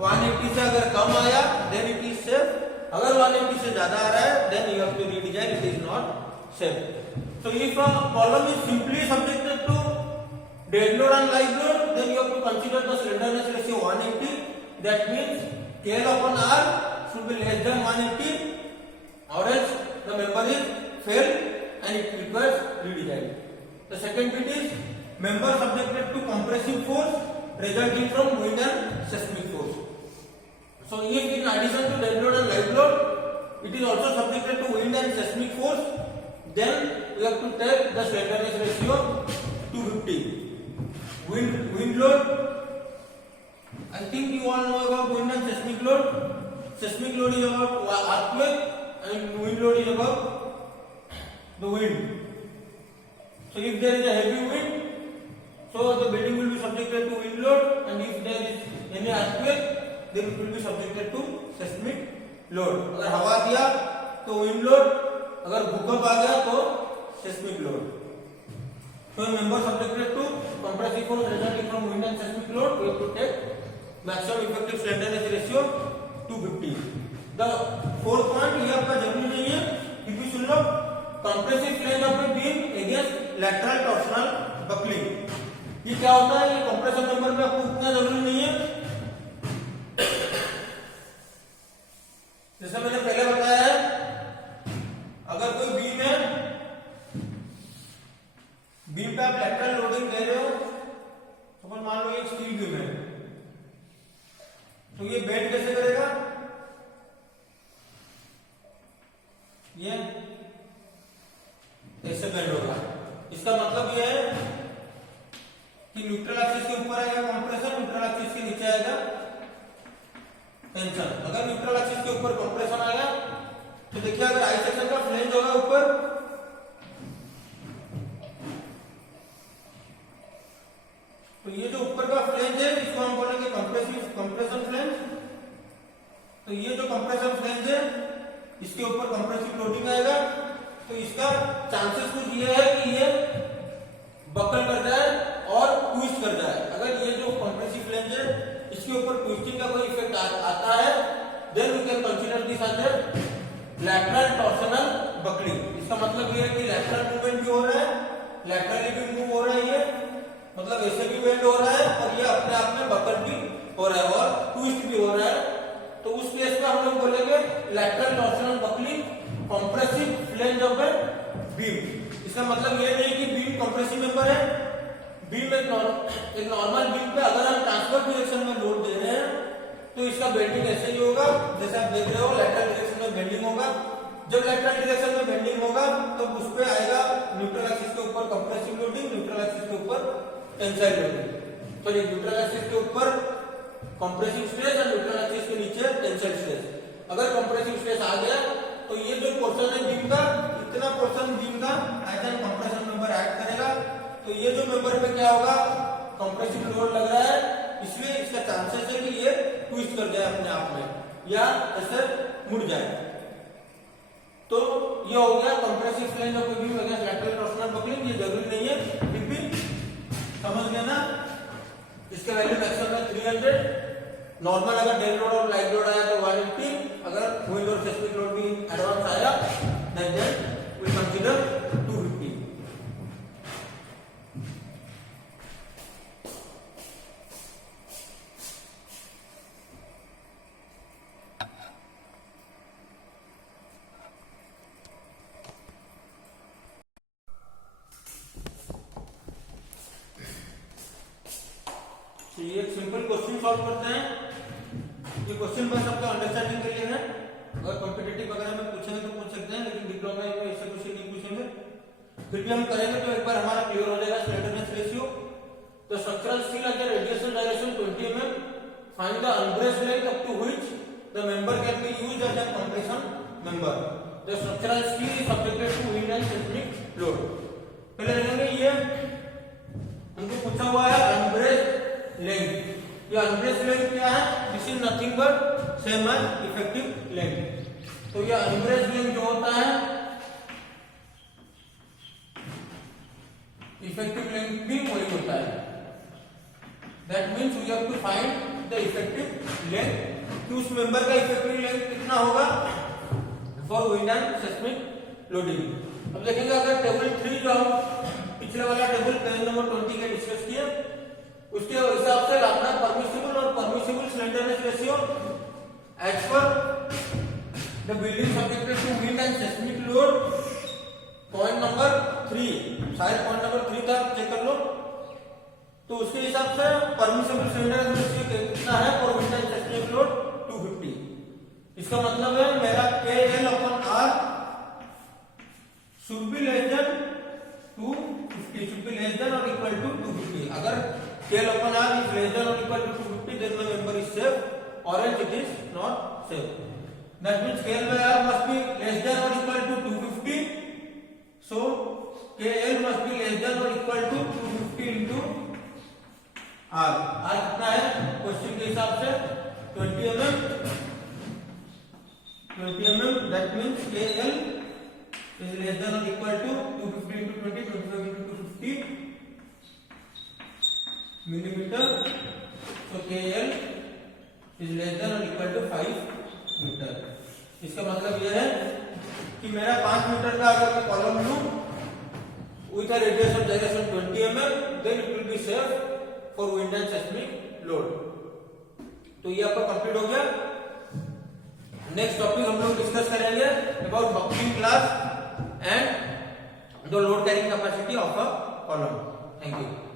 180 से अगर कम आया then it is safe, अगर 180 से ज्यादा आ रहा है then you have to redesign, it is not safe. So if a column is simply subjected to dead load and live load, then you have to consider the slenderness ratio 180. That means KL upon R should be less than 180 or else the member is failed and it requires redesign. The second bit is member subjected to compressive force resulting from wind and seismic force. So if in addition to dead load and live load it is also subjected to wind and seismic force, then we have to take the slenderness ratio 250. Wind load, I think you all know about wind and seismic load. Seismic load is about earthquake and wind load is about the wind. So if there is a heavy wind, so the building will be subjected to wind load, and if there is any earthquake, then it will be subjected to seismic load, अगर हवा दिया तो wind load, अगर भूकंप आ गया तो seismic load. तो member subjected to compressive force resulting from wind and seismic load, we have to take maximum effective slenderness ratio 250। The fourth point, ये आपका जरूरी नहीं है फिर भी सुन लो, compressive flange of a beam against lateral torsional buckling. ये क्या होता है, ये कंप्रेशन मेंबर में आपको उतना जरूरी नहीं है। जैसे मैंने पहले बताया है, अगर कोई बीम है, बीम पे आप लैटरल लोडिंग दे रहे हो, सपोज मान लो ये स्टील बीम है, तो ये बेंड कैसे करेगा, ये ऐसे बेंड होगा। इसका मतलब ये है कि न्यूट्रल एक्सिस के ऊपर आएगा कंप्रेशन, न्यूट्रल एक्सिस के नीचे आएगा टेंशन। अगर न्यूट्रल एक्सिस के ऊपर कंप्रेशन आएगा तो देखिए, अगर आई सेक्शन का फ्लेंज होगा ऊपर, तो ये जो ऊपर का फ्लेंज है इसको हम बोलेंगे कंप्रेशन फ्लेंज। तो ये जो कंप्रेशन फ्लेंज है इसके ऊपर कंप्रेसिव लोडिंग आएगा, तो इसका चांसेस कुछ ये है कि ये बकल कर जाए और ट्विस्ट कर जाए। अगर ये जो कंप्रेसिव फ्लेंज है इसके ऊपर ट्विस्टिंग का कोई इफेक्ट आता है, then we can consider this as a lateral torsional buckling. इसका मतलब ये है कि लैटरल मूवमेंट भी हो रहा है, लैटरली भी मूव हो रहा है, ये मतलब ऐसे भी बेंड हो रहा है और ये अपने आप में बकल भी हो रहा है और ट्विस्ट भी हो रहा है। तो उस केस में हम लोग बोलेंगे lateral torsional buckling compressive flange of a beam. इसका मतलब ये नहीं कि बीम कंप्रेसिव मेंबर है, बीम एक नॉर्मल बीम पे अगर हम ट्रांसफर डायरेक्शन में लोड दे रहे हैं तो इसका बेंडिंग ऐसे ही होगा, जैसे आप देख रहे हो लैटरल डायरेक्शन में बेंडिंग होगा। जब लैटरल डायरेक्शन में बेंडिंग होगा तो उस पे आएगा न्यूट्रल एक्सिस के ऊपर कंप्रेसिव लोडिंग, न्यूट्रल एक्सिस के ऊपर टेंसाइल लोडिंग। तो न्यूट्रल एक्सिस के ऊपर कंप्रेसिव स्ट्रेस और न्यूट्रल एक्सिस के नीचे टेंसाइल स्ट्रेस। अगर कंप्रेसिव स्ट्रेस आ गया तो ये जो पोर्शन है बीम का, इतना पोर्शन बीम का as an compression member act करेगा। तो ये जो मेंबर पे क्या होगा, कंप्रेसिव लोड लग रहा है, इसलिए इसका चांसेस है कि ये ट्विस्ट कर जाए अपने आप में या ऐसे मुड़ जाए। तो ये हो गया compressive flange of beam against lateral torsional buckling. ये जरूरी नहीं है फिर भी समझ लेना। इसके वैल्यू मैक्सिमम है 300, नॉर्मल अगर डेड लोड और लाइट लोड आया तो 180, अगर विंड और सेस्मिक लोड भी एडवांस आया देन वी कंसीडर 250। तो ये एक सिंपल क्वेश्चन सॉल्व करते हैं। ये क्वेश्चन बस आपका अंडरस्टैंडिंग के लिए है, अगर कॉम्पिटिटिव वगैरह में पूछेंगे तो पूछ सकते हैं, लेकिन डिप्लोमा में ऐसे क्वेश्चन नहीं पूछेंगे। फिर भी हम करेंगे तो एक बार हमारा क्लियर हो जाएगा स्लेंडरनेस रेशियो। तो structural steel at the radiation direction 20 mm, find the unbraced length up to which the member can be used as a compression member. The structural steel is subjected to wind and seismic load. पहले देखेंगे ये हमको पूछा हुआ है अनब्रेस्ड length. ये अनब्रेस्ड length क्या है, this is nothing but same as effective length. तो ये अनब्रेस्ड लेंथ जो होता है, इफेक्टिव लेंथ भी वही होता है। That means we have to find the effective length कि उस मेंबर का इफेक्टिव लेंथ कितना होगा for wind and seismic loading. अब देखेंगे अगर टेबल 3 जो हम पिछले वाला टेबल पेज नंबर 20 के डिस्कस किया, उसके हिसाब से लाना परमिसिबल और permissible slenderness ratio as per the building subjected to wind and seismic load. Point number 3, शायद पॉइंट नंबर 3 था, चेक कर लो। तो उसके हिसाब से परमिसिबल स्लेंडरनेस रेशियो कितना है for wind and seismic load 250। इसका मतलब है मेरा KL/R should be less than 250, should be less than और इक्वल टू 250। अगर KL/R is less than or equal to 250, then the member is safe, or else it is not safe. That means KL/R must be less than or equal to 250. So KL must be less than or equal to 250 into R. R कितना है question के हिसाब से 20 mm, 20 mm, that means KL is less than or equal to 250 into 20, 25 into 250 millimeter. So KL is less than or equal to 5 metre. इसका मतलब यह है कि मेरा 5 मीटर का अगर मैं कॉलम लूं with a radius of gyration 20 mm, then it will be safe for wind and seismic load. तो ये आपका कंप्लीट हो गया. नेक्स्ट टॉपिक हम लोग डिस्कस करेंगे about buckling class and the load carrying capacity of a column. Thank you.